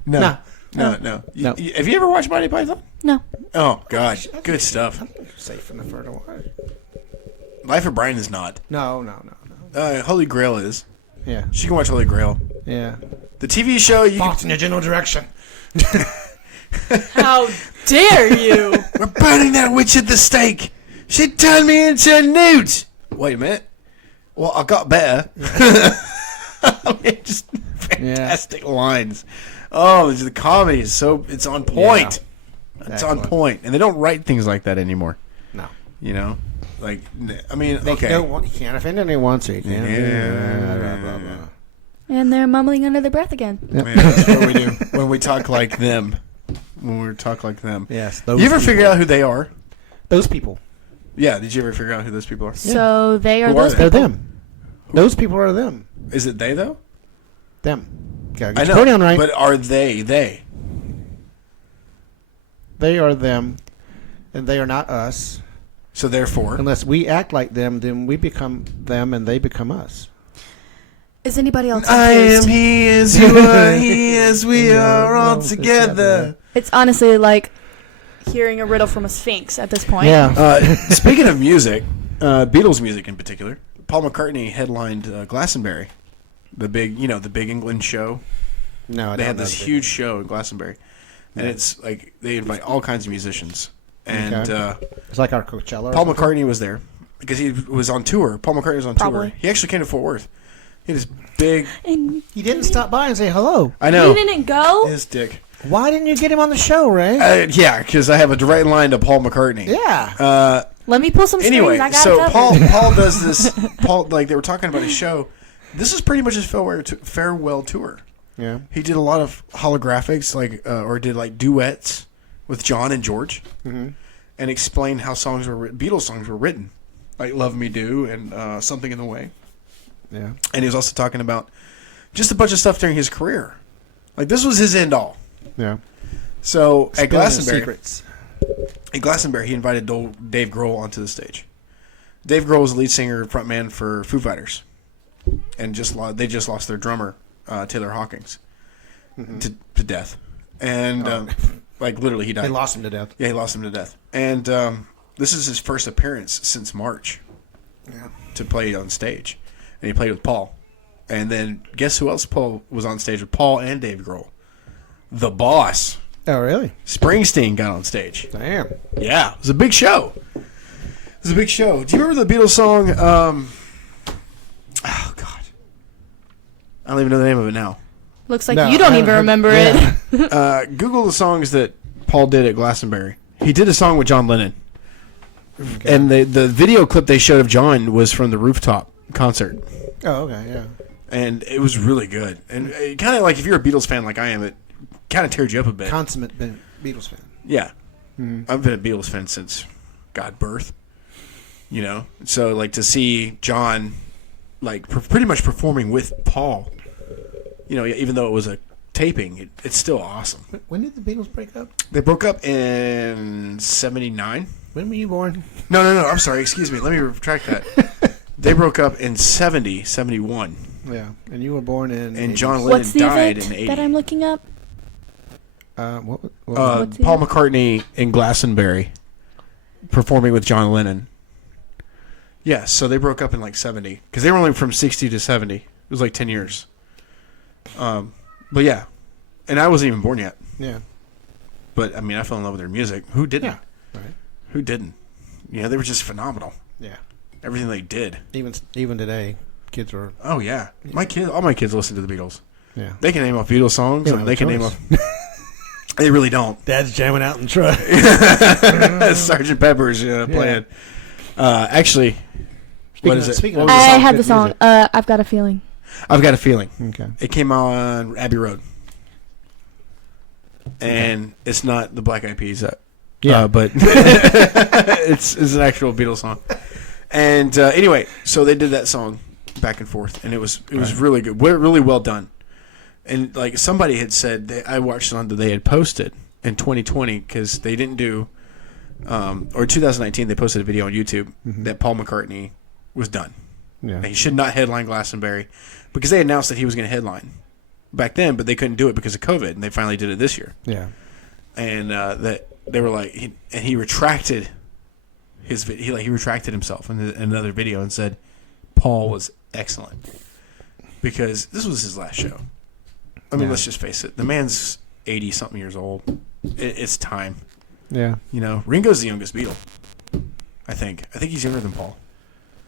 No. No. No. No. Have you ever watched Mighty Python? No. Oh, God. Good stuff. Safe in the fertile water. Life of Brian is not. No. Holy Grail is. Yeah. She can watch Holy Grail. Yeah. The TV show, you Thoughts in your general direction. How dare you? we're burning that witch at the stake. She turned me into a newt. Wait a minute. Well, I got better. I mean, just fantastic lines. Oh, the comedy is it's on point. Yeah. It's on Excellent. point. And they don't write things like that anymore. No. You know? Like, I mean, They okay. don't want, you can't offend anyone, so you can't. Yeah. Blah, blah, blah. And they're mumbling under their breath again. Yeah, that's what we do when we talk like them. When we talk like them. Yes. You ever figure out who they are? those people? Yeah, did you ever figure out who those people are? So they are Who are those they? They're people. them. Those people are them. Is it they, though? Them. Gotta I get know, your pronoun right. but are they? They are them, and they are not us. So therefore, Unless we act like them, then we become them, and they become us. Is anybody else I am confused? he as you are he as we are all together. It's honestly like hearing a riddle from a sphinx at this point. Speaking of music, Beatles music in particular, Paul McCartney headlined Glastonbury, the big England show. No, I They don't had know this the huge show in Glastonbury, and it's like they invite all kinds of musicians. And Okay. It's like our Coachella. or Paul something. McCartney was there because he was on tour. Paul McCartney was on Probably. tour. He actually came to Fort Worth. He had this big. And He didn't stop by and say hello. I know. you didn't go? His dick. Why didn't you get him on the show, Ray? Yeah, because I have a direct line to Paul McCartney. Yeah. Let me pull some strings. Anyway, I got so it covered. Paul does this. Like they were talking about his show. This is pretty much his farewell tour. Yeah. He did a lot of holographics, or did like duets with John and George, and explained how Beatles songs were written, like "Love Me Do" and "Something in the Way." Yeah. And he was also talking about just a bunch of stuff during his career. Like this was his end all. Yeah. So at Spilling the Glastonbury, secrets. he invited Dave Grohl onto the stage. Dave Grohl was the lead singer and frontman for Foo Fighters, and they just lost their drummer Taylor Hawkins to death, and like literally he died. They lost him to death. Yeah, he lost him to death, and this is his first appearance since March Yeah. to play on stage, and he played with Paul, and then guess who else Paul was on stage with? Paul and Dave Grohl, the Boss. Oh, really? Springsteen got on stage. Damn. Yeah, it was a big show. It was a big show. Do you remember the Beatles song? Oh God, I don't even know the name of it now. Looks like No, you don't I even haven't remember heard- it. Google the songs that Paul did at Glastonbury. He did a song with John Lennon. Okay. And the video clip they showed of John was from the rooftop concert. Oh, okay, yeah. And it was really good. And it kind of like, if you're a Beatles fan like I am, it kind of tears you up a bit. Consummate Beatles fan. Yeah. Mhm. I've been a Beatles fan since God birth. You know? So, like, to see John, like, pretty much performing with Paul, you know, even though it was a taping, it's still awesome. When did the Beatles break up? They broke up in 79. When were you born? No. I'm sorry. Excuse me. Let me retract that. They broke up in 71. Yeah, and you were born in... And John Lennon What's the died event in 80. that I'm looking up? What What's the Paul event? McCartney in Glastonbury performing with John Lennon. Yeah, so they broke up in like 70 because they were only from 60 to 70. It was like 10 years. But yeah, and I wasn't even born yet. Yeah. But I mean, I fell in love with their music. Who didn't? Yeah. Right. Who didn't? You know, they were just phenomenal. Yeah. Everything they did. Even today, kids are... Oh yeah, all my kids listen to the Beatles. Yeah. They can name off Beatles songs, They don't and have they a can name choice. off. They really don't. Dad's jamming out in the truck. Sergeant Pepper's playing. Actually, what is it? Speaking What of was the I song? had the Good song. music. I've got a feeling. I've got a feeling. Okay. It came out on Abbey Road, and it's not the Black Eyed Peas. But it's an actual Beatles song. And anyway, so they did that song back and forth, and it was really good, really well done. And like somebody had said, I watched it on that they had posted in 2020 because they didn't do, or 2019 they posted a video on YouTube that Paul McCartney was done. Yeah. He should not headline Glastonbury because they announced that he was going to headline back then, but they couldn't do it because of COVID, and they finally did it this year. Yeah. And that they were like, he retracted he retracted himself in another video and said Paul was excellent because this was his last show. I mean, Yeah. let's just face it, the man's 80 something years old. It's time. Yeah. You know, Ringo's the youngest Beatle. I think he's younger than Paul.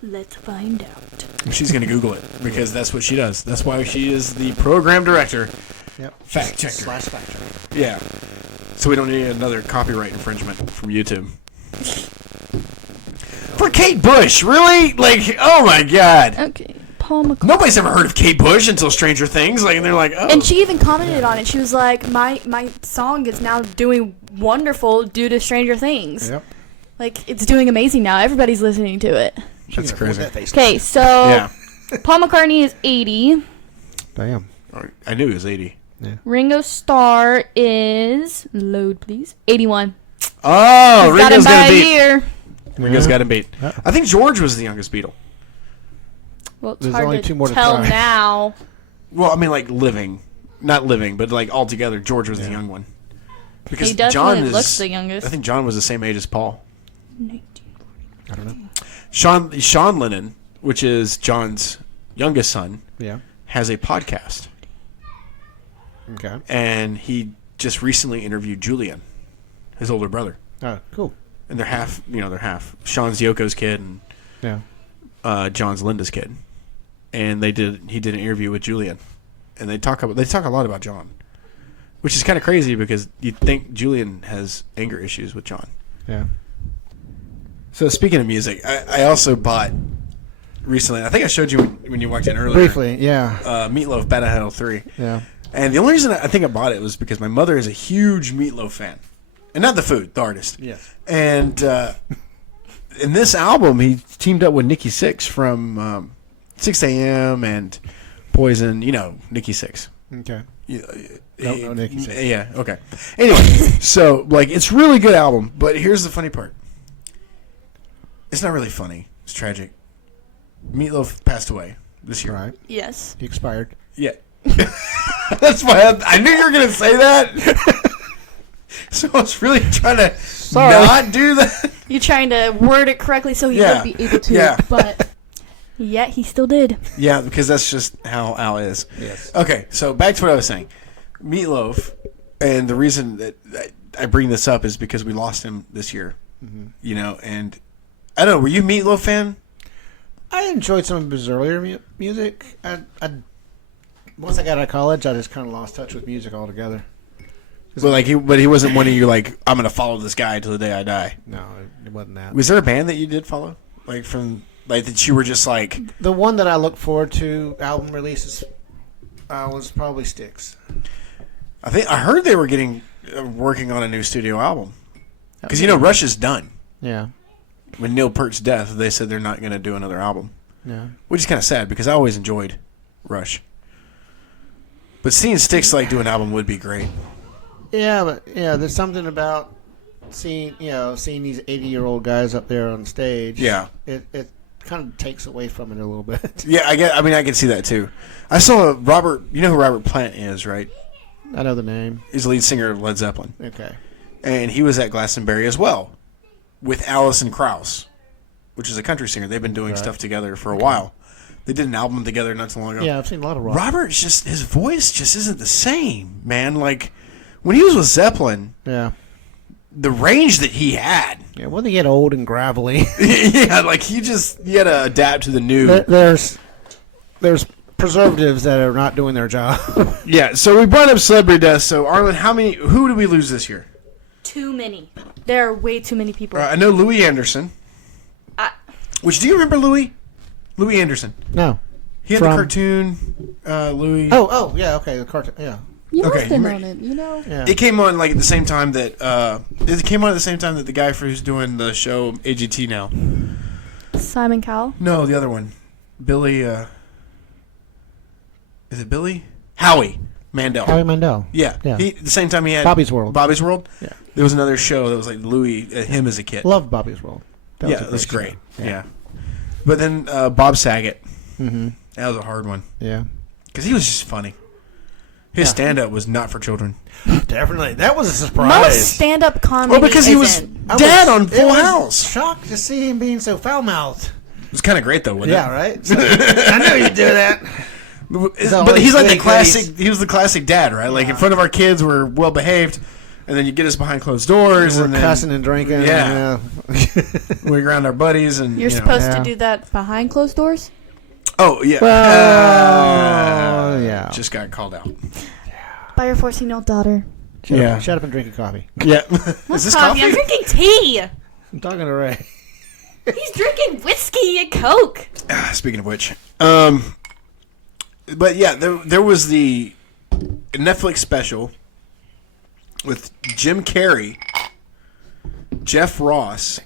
Let's find out. She's going to Google it because that's what she does. That's why she is the program director. Yep. Fact checker. / fact checker. Yeah. So we don't need another copyright infringement from YouTube. For Kate Bush, really? Like, oh my God. Okay, Paul McCartney. Nobody's ever heard of Kate Bush until Stranger Things. Like, and they're like, oh. And she even commented on it. She was like, "My song is now doing wonderful due to Stranger Things. Yep. Like, it's doing amazing now. Everybody's listening to it." That's crazy. Okay, so Yeah. Paul McCartney is 80. Damn. I knew he was 80. Ringo Starr is load, please. 81. Oh, He's got him Ringo's by got a him beat. year. Ringo's got him beat. Yeah. I think George was the youngest Beatle. Well, it's There's hard only to two more to tell try. now. Well, I mean, like living. Not living, but like altogether, George was the Yeah. young one. Because He John definitely is, looks the youngest. I think John was the same age as Paul. 19. I don't know. Sean Lennon, which is John's youngest son, Yeah. has a podcast. Okay. And he just recently interviewed Julian, his older brother. Oh, cool. And they're half. Sean's Yoko's kid and Yeah. John's Linda's kid. And he did an interview with Julian. And they talk a lot about John. Which is kind of crazy because you'd think Julian has anger issues with John. Yeah. So speaking of music, I also bought recently, I think I showed you when you walked in earlier. Briefly, yeah. Meatloaf Bad Hell 3. Yeah. And the only reason I think I bought it was because my mother is a huge Meatloaf fan. And not the food, the artist. Yes. And in this album, he teamed up with Nikki Sixx from 6 a.m. and Poison. You know, Nikki Sixx. Okay. Don't know Nikki Sixx. Yeah, okay. Anyway, so, like, it's a really good album. But here's the funny part. It's not really funny. It's tragic. Meatloaf passed away this year. Right. Yes. He expired. Yeah. That's why I knew you were going to say that. So I was really trying to not do that. You're trying to word it correctly so he Yeah. would be able to. Yeah. But yet he still did. Yeah, because that's just how Al is. Yes. Okay, so back to what I was saying. Meatloaf, and the reason that I bring this up is because we lost him this year. Mm-hmm. You know, and I don't know, were you a Meatloaf fan? I enjoyed some of his earlier music. Once I got out of college, I just kind of lost touch with music altogether. But but he wasn't one of you like, I'm gonna follow this guy till the day I die. No, it wasn't that. Was there a band that you did follow, like that you were just like? The one that I look forward to album releases was probably Styx. I heard they were working on a new studio album because Rush is done. Yeah. With Neil Peart's death, they said they're not gonna do another album. Yeah. Which is kind of sad because I always enjoyed Rush. But seeing Styx do an album would be great. Yeah, but there's something about seeing these 80-year-old guys up there on stage. Yeah. It kind of takes away from it a little bit. Yeah, I can see that too. I saw Robert. You know who Robert Plant is, right? I know the name. He's the lead singer of Led Zeppelin. Okay. And he was at Glastonbury as well with Alison Krauss, which is a country singer. They've been doing stuff together for a while. They did an album together not too long ago. Yeah, I've seen a lot of rock. Robert's his voice just isn't the same, man. Like when he was with Zeppelin, Yeah. the range that he had. Yeah, when they get old and gravelly. Yeah, like you had to adapt to the new. There's preservatives that are not doing their job. Yeah, so we brought up celebrity deaths. So Arlen, who did we lose this year? Too many. There are way too many people. I know Louis Anderson. Which, do you remember Louis? Louis Anderson. No. He had the cartoon, Louis. Oh, yeah, okay, the cartoon, yeah. You must Okay, have known it, you know? Yeah. It came on at the same time that the guy who's doing the show AGT now. Simon Cowell? No, the other one, Billy. Is it Billy? Howie Mandel. Howie Mandel. Yeah. Yeah. The same time he had Bobby's World. Bobby's World. Yeah. There was another show that was like Louis, him as a kid. Loved Bobby's World. That was great. Yeah. But then Bob Saget. Mm-hmm. That was a hard one Yeah. because he was just funny. His stand-up was not for children. Definitely. That was a surprise. Most stand-up comedy Well, because he was isn't. dad on Full House. Shocked to see him being so foul-mouthed. It was kind of great though, wasn't Yeah, right? So, I knew you'd do that. But he's like the classic. He was the classic dad, right? Like in front of our kids, we're well behaved, and then you get us behind closed doors, We're and then cussing and drinking. Yeah. we're around our buddies, and You're supposed Yeah. to do that behind closed doors? Oh yeah. Well, yeah. Just got called out. By your 14-year-old daughter. Shut up and drink a coffee. Yeah. Is this coffee? I'm drinking tea. I'm talking to Ray. He's drinking whiskey and Coke. Speaking of which, but yeah, there was the Netflix special with Jim Carrey, Jeff Ross,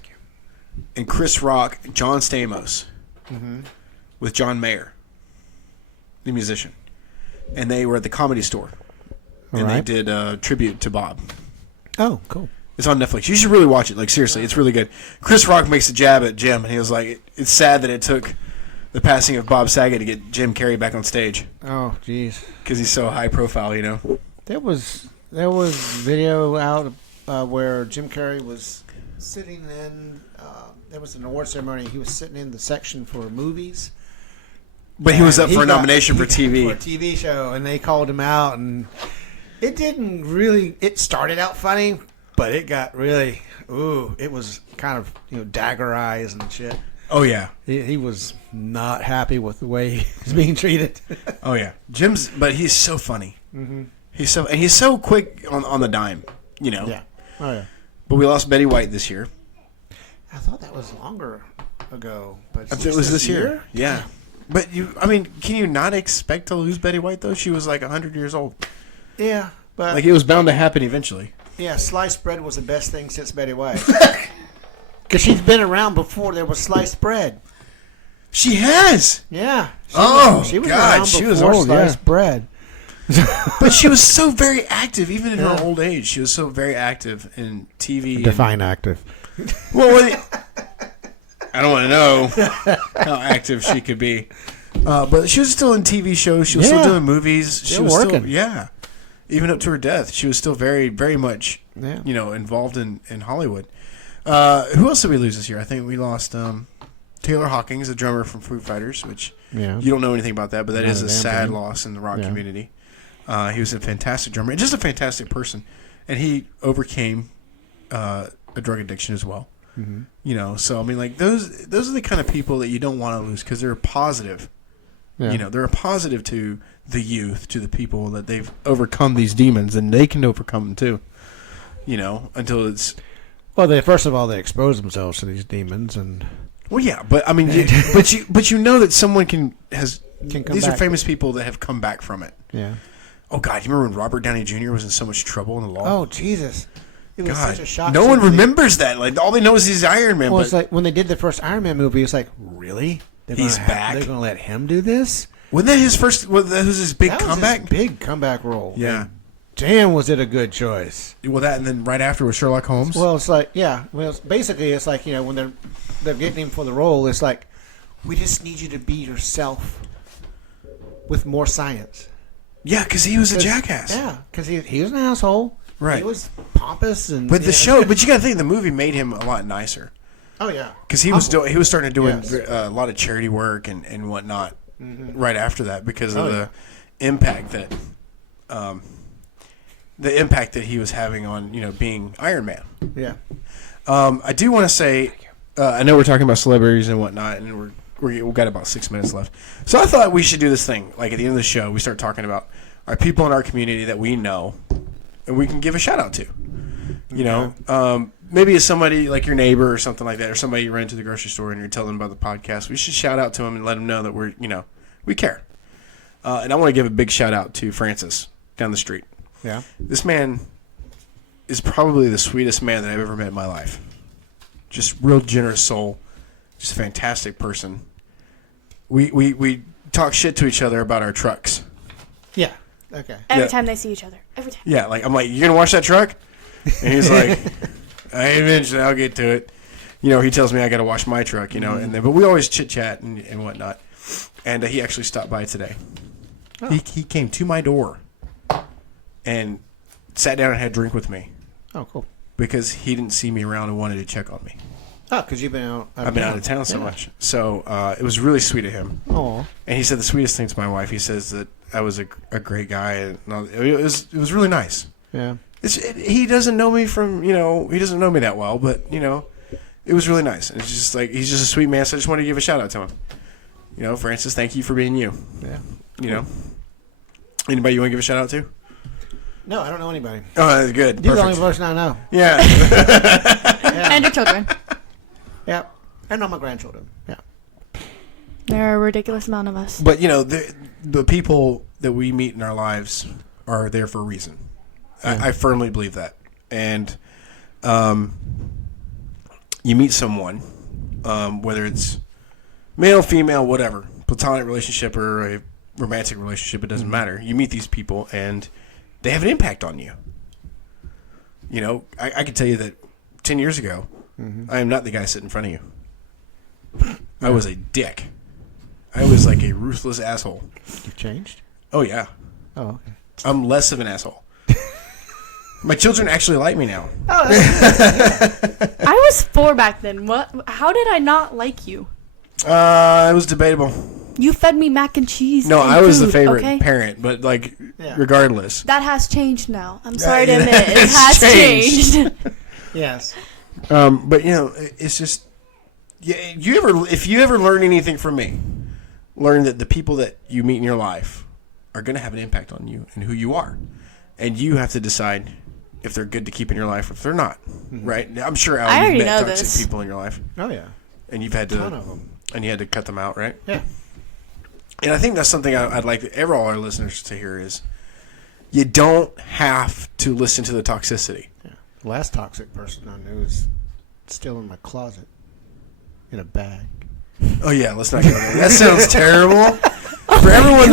and Chris Rock, John Stamos, with John Mayer, the musician, and they were at the Comedy Store, and they did a tribute to Bob. Oh, cool. It's on Netflix. You should really watch it. Like seriously, it's really good. Chris Rock makes a jab at Jim, and he was like, "It's sad that it took the passing of Bob Saget to get Jim Carrey back on stage Oh, jeez. because he's so high profile, you know." There was video out where Jim Carrey was sitting in. There was an award ceremony. He was sitting in the section for movies. But he was up And for a got- nomination for for a TV. TV show, and they called him out, and it didn't really. It started out funny, but it got really. Ooh, it was kind of dagger eyes and shit. Oh yeah, He was not happy with the way he was being treated. oh yeah. But he's so funny. Mm-hmm. He's so quick on the dime, you know. Yeah. Oh yeah. But we lost Betty White this year. I thought that was longer ago, but It was this year. Yeah. But can you not expect to lose Betty White though? She was like 100 years old. Yeah, but Like it was bound to happen eventually. yeah, sliced bread was the best thing since Betty White. Because she's been around before there was sliced bread. She has. Yeah. Oh, God, around she was before old, Sliced yeah. bread. But she was so very active, even in Yeah. her old age. She was so very active in TV. and- Define active. Well, I don't want to know how active she could be. But she was still in TV shows. She was still Yeah. doing movies. She Still was working. still, yeah. Even up to her death, she was still very, very much, Yeah. involved in Hollywood. Who else did we lose this year? I think we lost Taylor Hawkins, the drummer from Foo Fighters, which Yeah. you don't know anything about that, but that Not is a a damn sad thing. loss in the rock Yeah. community. He was a fantastic drummer and just a fantastic person, and he overcame a drug addiction as well. Mm-hmm. So I mean, like those are the kind of people that you don't want to lose because they're positive. Yeah. You know, they're a positive to the youth, to the people that they've overcome these demons, and they can overcome them too. You know, until it's Well, they first of all they expose themselves to these demons, and well, yeah, but I mean, but you know that someone can come these are back. famous people that have come back from it. Yeah. Oh God, you remember when Robert Downey Jr. was in so much trouble in the law? Oh Jesus! It was God, such a shock. no to one me. remembers that. Like all they know is he's Iron Man. Well, But it's like when they did the first Iron Man movie. It's like, really? He's back? They're going to let him do this? wasn't that his first? Was that his big That comeback? was his big comeback role. Yeah. And damn, was it a good choice? Well, that and then right after was Sherlock Holmes. Well, it's like, yeah. Well, it's like, you know, when they're getting him for the role, it's like, we just need you to be yourself with more science. yeah, because he was a jackass. Yeah, because he was an asshole. Right. He was pompous and. But the yeah. show, but you got to think the movie made him a lot nicer Oh yeah. because he was Humble. he was starting to do Yes. a lot of charity work and whatnot right after that because of Oh, the impact that he was having on being Iron Man. Yeah. I do want to say, I know we're talking about celebrities and whatnot, and we've got about 6 minutes left. So I thought we should do this thing. Like at the end of the show, we start talking about our people in our community that we know, and we can give a shout out to. You know, maybe it's somebody like your neighbor or something like that, or somebody you run to the grocery store and you're telling them about the podcast. We should shout out to them and let them know that we care. And I want to give a big shout out to Francis down the street. Yeah. This man is probably the sweetest man that I've ever met in my life. Just real generous soul, just a fantastic person. We talk shit to each other about our trucks. Yeah. Okay. Every Yeah. time they see each other. Every time. Yeah, like I'm like, you gonna wash that truck? And he's like, eventually I'll get to it. You know, he tells me I gotta wash my truck. You know, and then but we always chit chat and whatnot. And he actually stopped by today. Oh. He came to my door and sat down and had a drink with me Oh, cool. because he didn't see me around and wanted to check on me. Oh, because you've been out. I've been out of town so much, so it was really sweet of him. Oh. And he said the sweetest thing to my wife. He says that I was a great guy, and it was really nice. Yeah. He doesn't know me he doesn't know me that well, but it was really nice. And it's just like he's just a sweet man. So I just wanted to give a shout out to him. Francis, thank you for being you. Yeah. Anybody you want to give a shout out to? No, I don't know anybody. Oh, that's good. You're the only Perfect. person I know. Yeah. Yeah. And your children. Yeah. And all my grandchildren. Yeah. There are a ridiculous amount of us. But the people that we meet in our lives are there for a reason. I firmly believe that. And you meet someone, whether it's male, female, whatever, platonic relationship or a romantic relationship, it doesn't matter. You meet these people and they have an impact on you. I can tell you that 10 years ago, I am not the guy sitting in front of you. I was a dick. I was like a ruthless asshole. You've changed? Oh, yeah. Oh, okay. I'm less of an asshole. My children actually like me now. I was 4 back then. What? How did I not like you? It was debatable. You fed me mac and cheese. No, and I was the food, favorite okay? parent, but Yeah. regardless. That has changed now. I'm sorry to it admit, it has has changed. changed. Yes. But it's just if you ever learn anything from me, learn that the people that you meet in your life are going to have an impact on you and who you are, and you have to decide if they're good to keep in your life or if they're not. Right? I'm sure Al, I you've already met know toxic this. people in your life, Oh, yeah. and you've had Ton to of them. and you had to cut them out, right? Yeah. And I think that's something I'd like all our listeners to hear is you don't have to listen to the toxicity. Yeah. The last toxic person I knew is still in my closet in a bag. Oh yeah, let's not go there. That sounds terrible. For everyone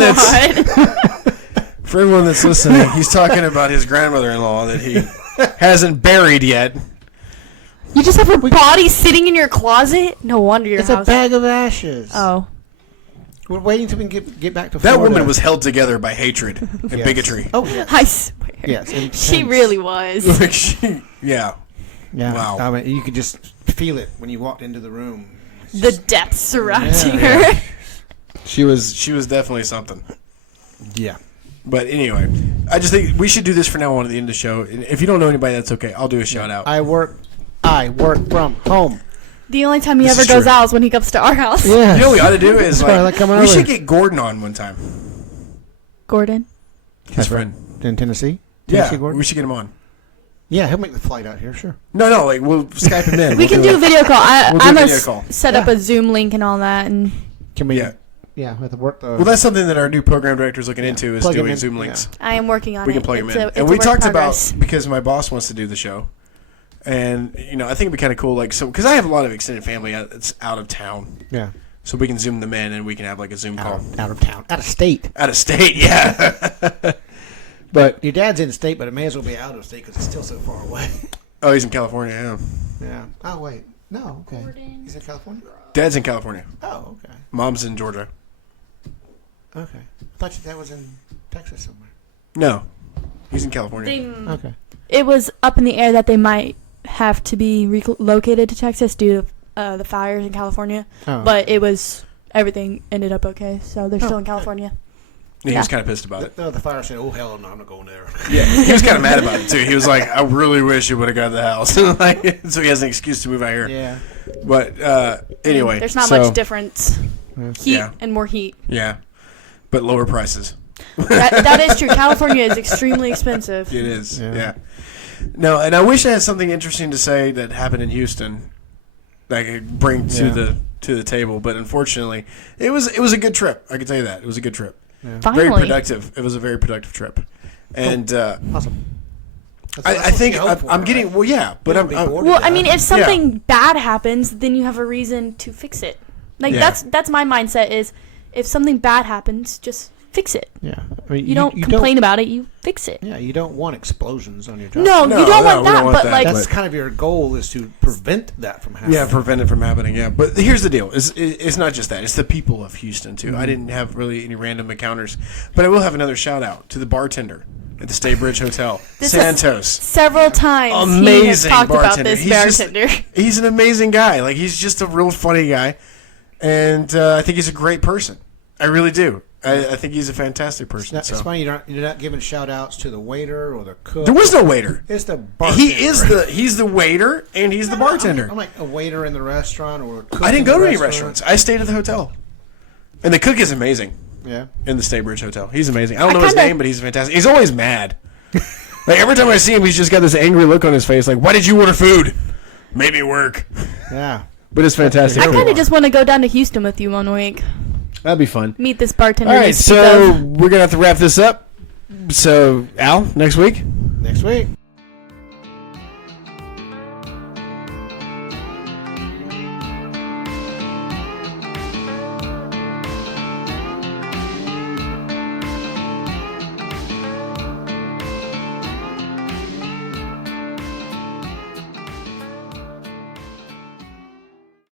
that's listening, he's talking about his grandmother-in-law that he hasn't buried yet. You just have her body sitting in your closet? No wonder your It's house. a bag of ashes. Oh. We're waiting till we can get back to That Florida. woman was held together by hatred and Yes. bigotry. Oh, yeah. I swear. Yes. She intense. really was. Yeah. Yeah. Wow. I mean, you could just feel it when you walked into the room. The depths surrounding Yeah. her. She was definitely something. Yeah. But anyway, I just think we should do this for now on at the end of the show. And if you don't know anybody, that's okay. I'll do a shout out. I work from home. The only time he This ever is goes true. out is when he comes to our house. Yeah. You know what we ought to do is That's why I like like coming we over. should get Gordon on one time. Gordon. His friend. In Tennessee? Yeah, Tennessee Gordon? we should get him on. Yeah, he'll make the flight out here, sure. No, like we'll Skype him in. We can do a video call. We'll do I'm a gonna video call. set up a Zoom link and all that. And Can we? Yeah. Yeah, we have to work the. Well, that's something that our new program director is looking into is Plug him doing in, Zoom yeah. links. I am working on it. We can plug him It's in. a- it's And a we work talked progress. about, because my boss wants to do the show, and I think it'd be kind of cool, like, so because I have a lot of extended family that's out of town, Yeah. so we can Zoom them in and we can have like a Zoom call Out of town. Out of state. out of state. Yeah. But Your dad's in state, but it may as well be out of state because it's still so far away. oh, he's in California. Yeah, Yeah. Oh, wait. No, okay. He's in California? Dad's in California. Oh, okay. Mom's in Georgia. Okay. I thought your dad was in Texas somewhere. No, he's in California. Okay. It was up in the air that they might have to be relocated to Texas due to the fires in California. Oh. But it was everything ended up okay, so they're still in California. He was Yeah. kind of pissed about it. No, the fire said, "Oh hell no, I'm not going there." Yeah, he was kind of mad about it too. He was like, "I really wish you would have got the house," like, so he has an excuse to move out here. Yeah. But anyway, There's not so, much difference. Heat Yeah. and more heat. Yeah, but lower prices. That is true. California is extremely expensive. It is. Yeah. Yeah. No, and I wish I had something interesting to say that happened in Houston that I could bring to the table, but unfortunately, it was a good trip. I can tell you that it was a good trip. Finally. Very productive. It was a very productive trip, and Awesome. I think I'm getting well. Yeah, but I'm Well, I mean, if something bad happens, then you have a reason to fix it. Like Yeah. that's my mindset is, if something bad happens, just fix it. Yeah. I mean, You don't complain about it. You fix it. Yeah, you don't want explosions on your job. No, No, you don't no, want we that. don't want But that. like, That's kind of your goal is to prevent that from happening. Yeah, prevent it from happening. Yeah, but here's the deal: it's not just that; it's the people of Houston too. I didn't have really any random encounters, but I will have another shout out to the bartender at the Staybridge Hotel, This is- Santos. several times he has Amazing talked about bartender. this He's just- bartender. He's an amazing guy. Like he's just a real funny guy, and I think he's a great person. I really do. I think he's a fantastic person. It's So. funny you're not giving shout outs to the waiter or the cook. There was no waiter. It's the bartender. He's the waiter and he's the bartender. I'm like a waiter in the restaurant or a cook I didn't in go the to any restaurant. restaurants. I stayed at the hotel, and the cook is amazing. Yeah. In the Staybridge Hotel. He's amazing. I don't know his kinda- name, but he's fantastic. He's always mad. Like every time I see him, he's just got this angry look on his face. Like, why did you order food? Made me work. Yeah. But it's fantastic. I kind of just want to go down to Houston with you one week. That'd be fun. Meet this bartender. All you right, speak so of. we're gonna have to wrap this up. So, Al, next week. Next week.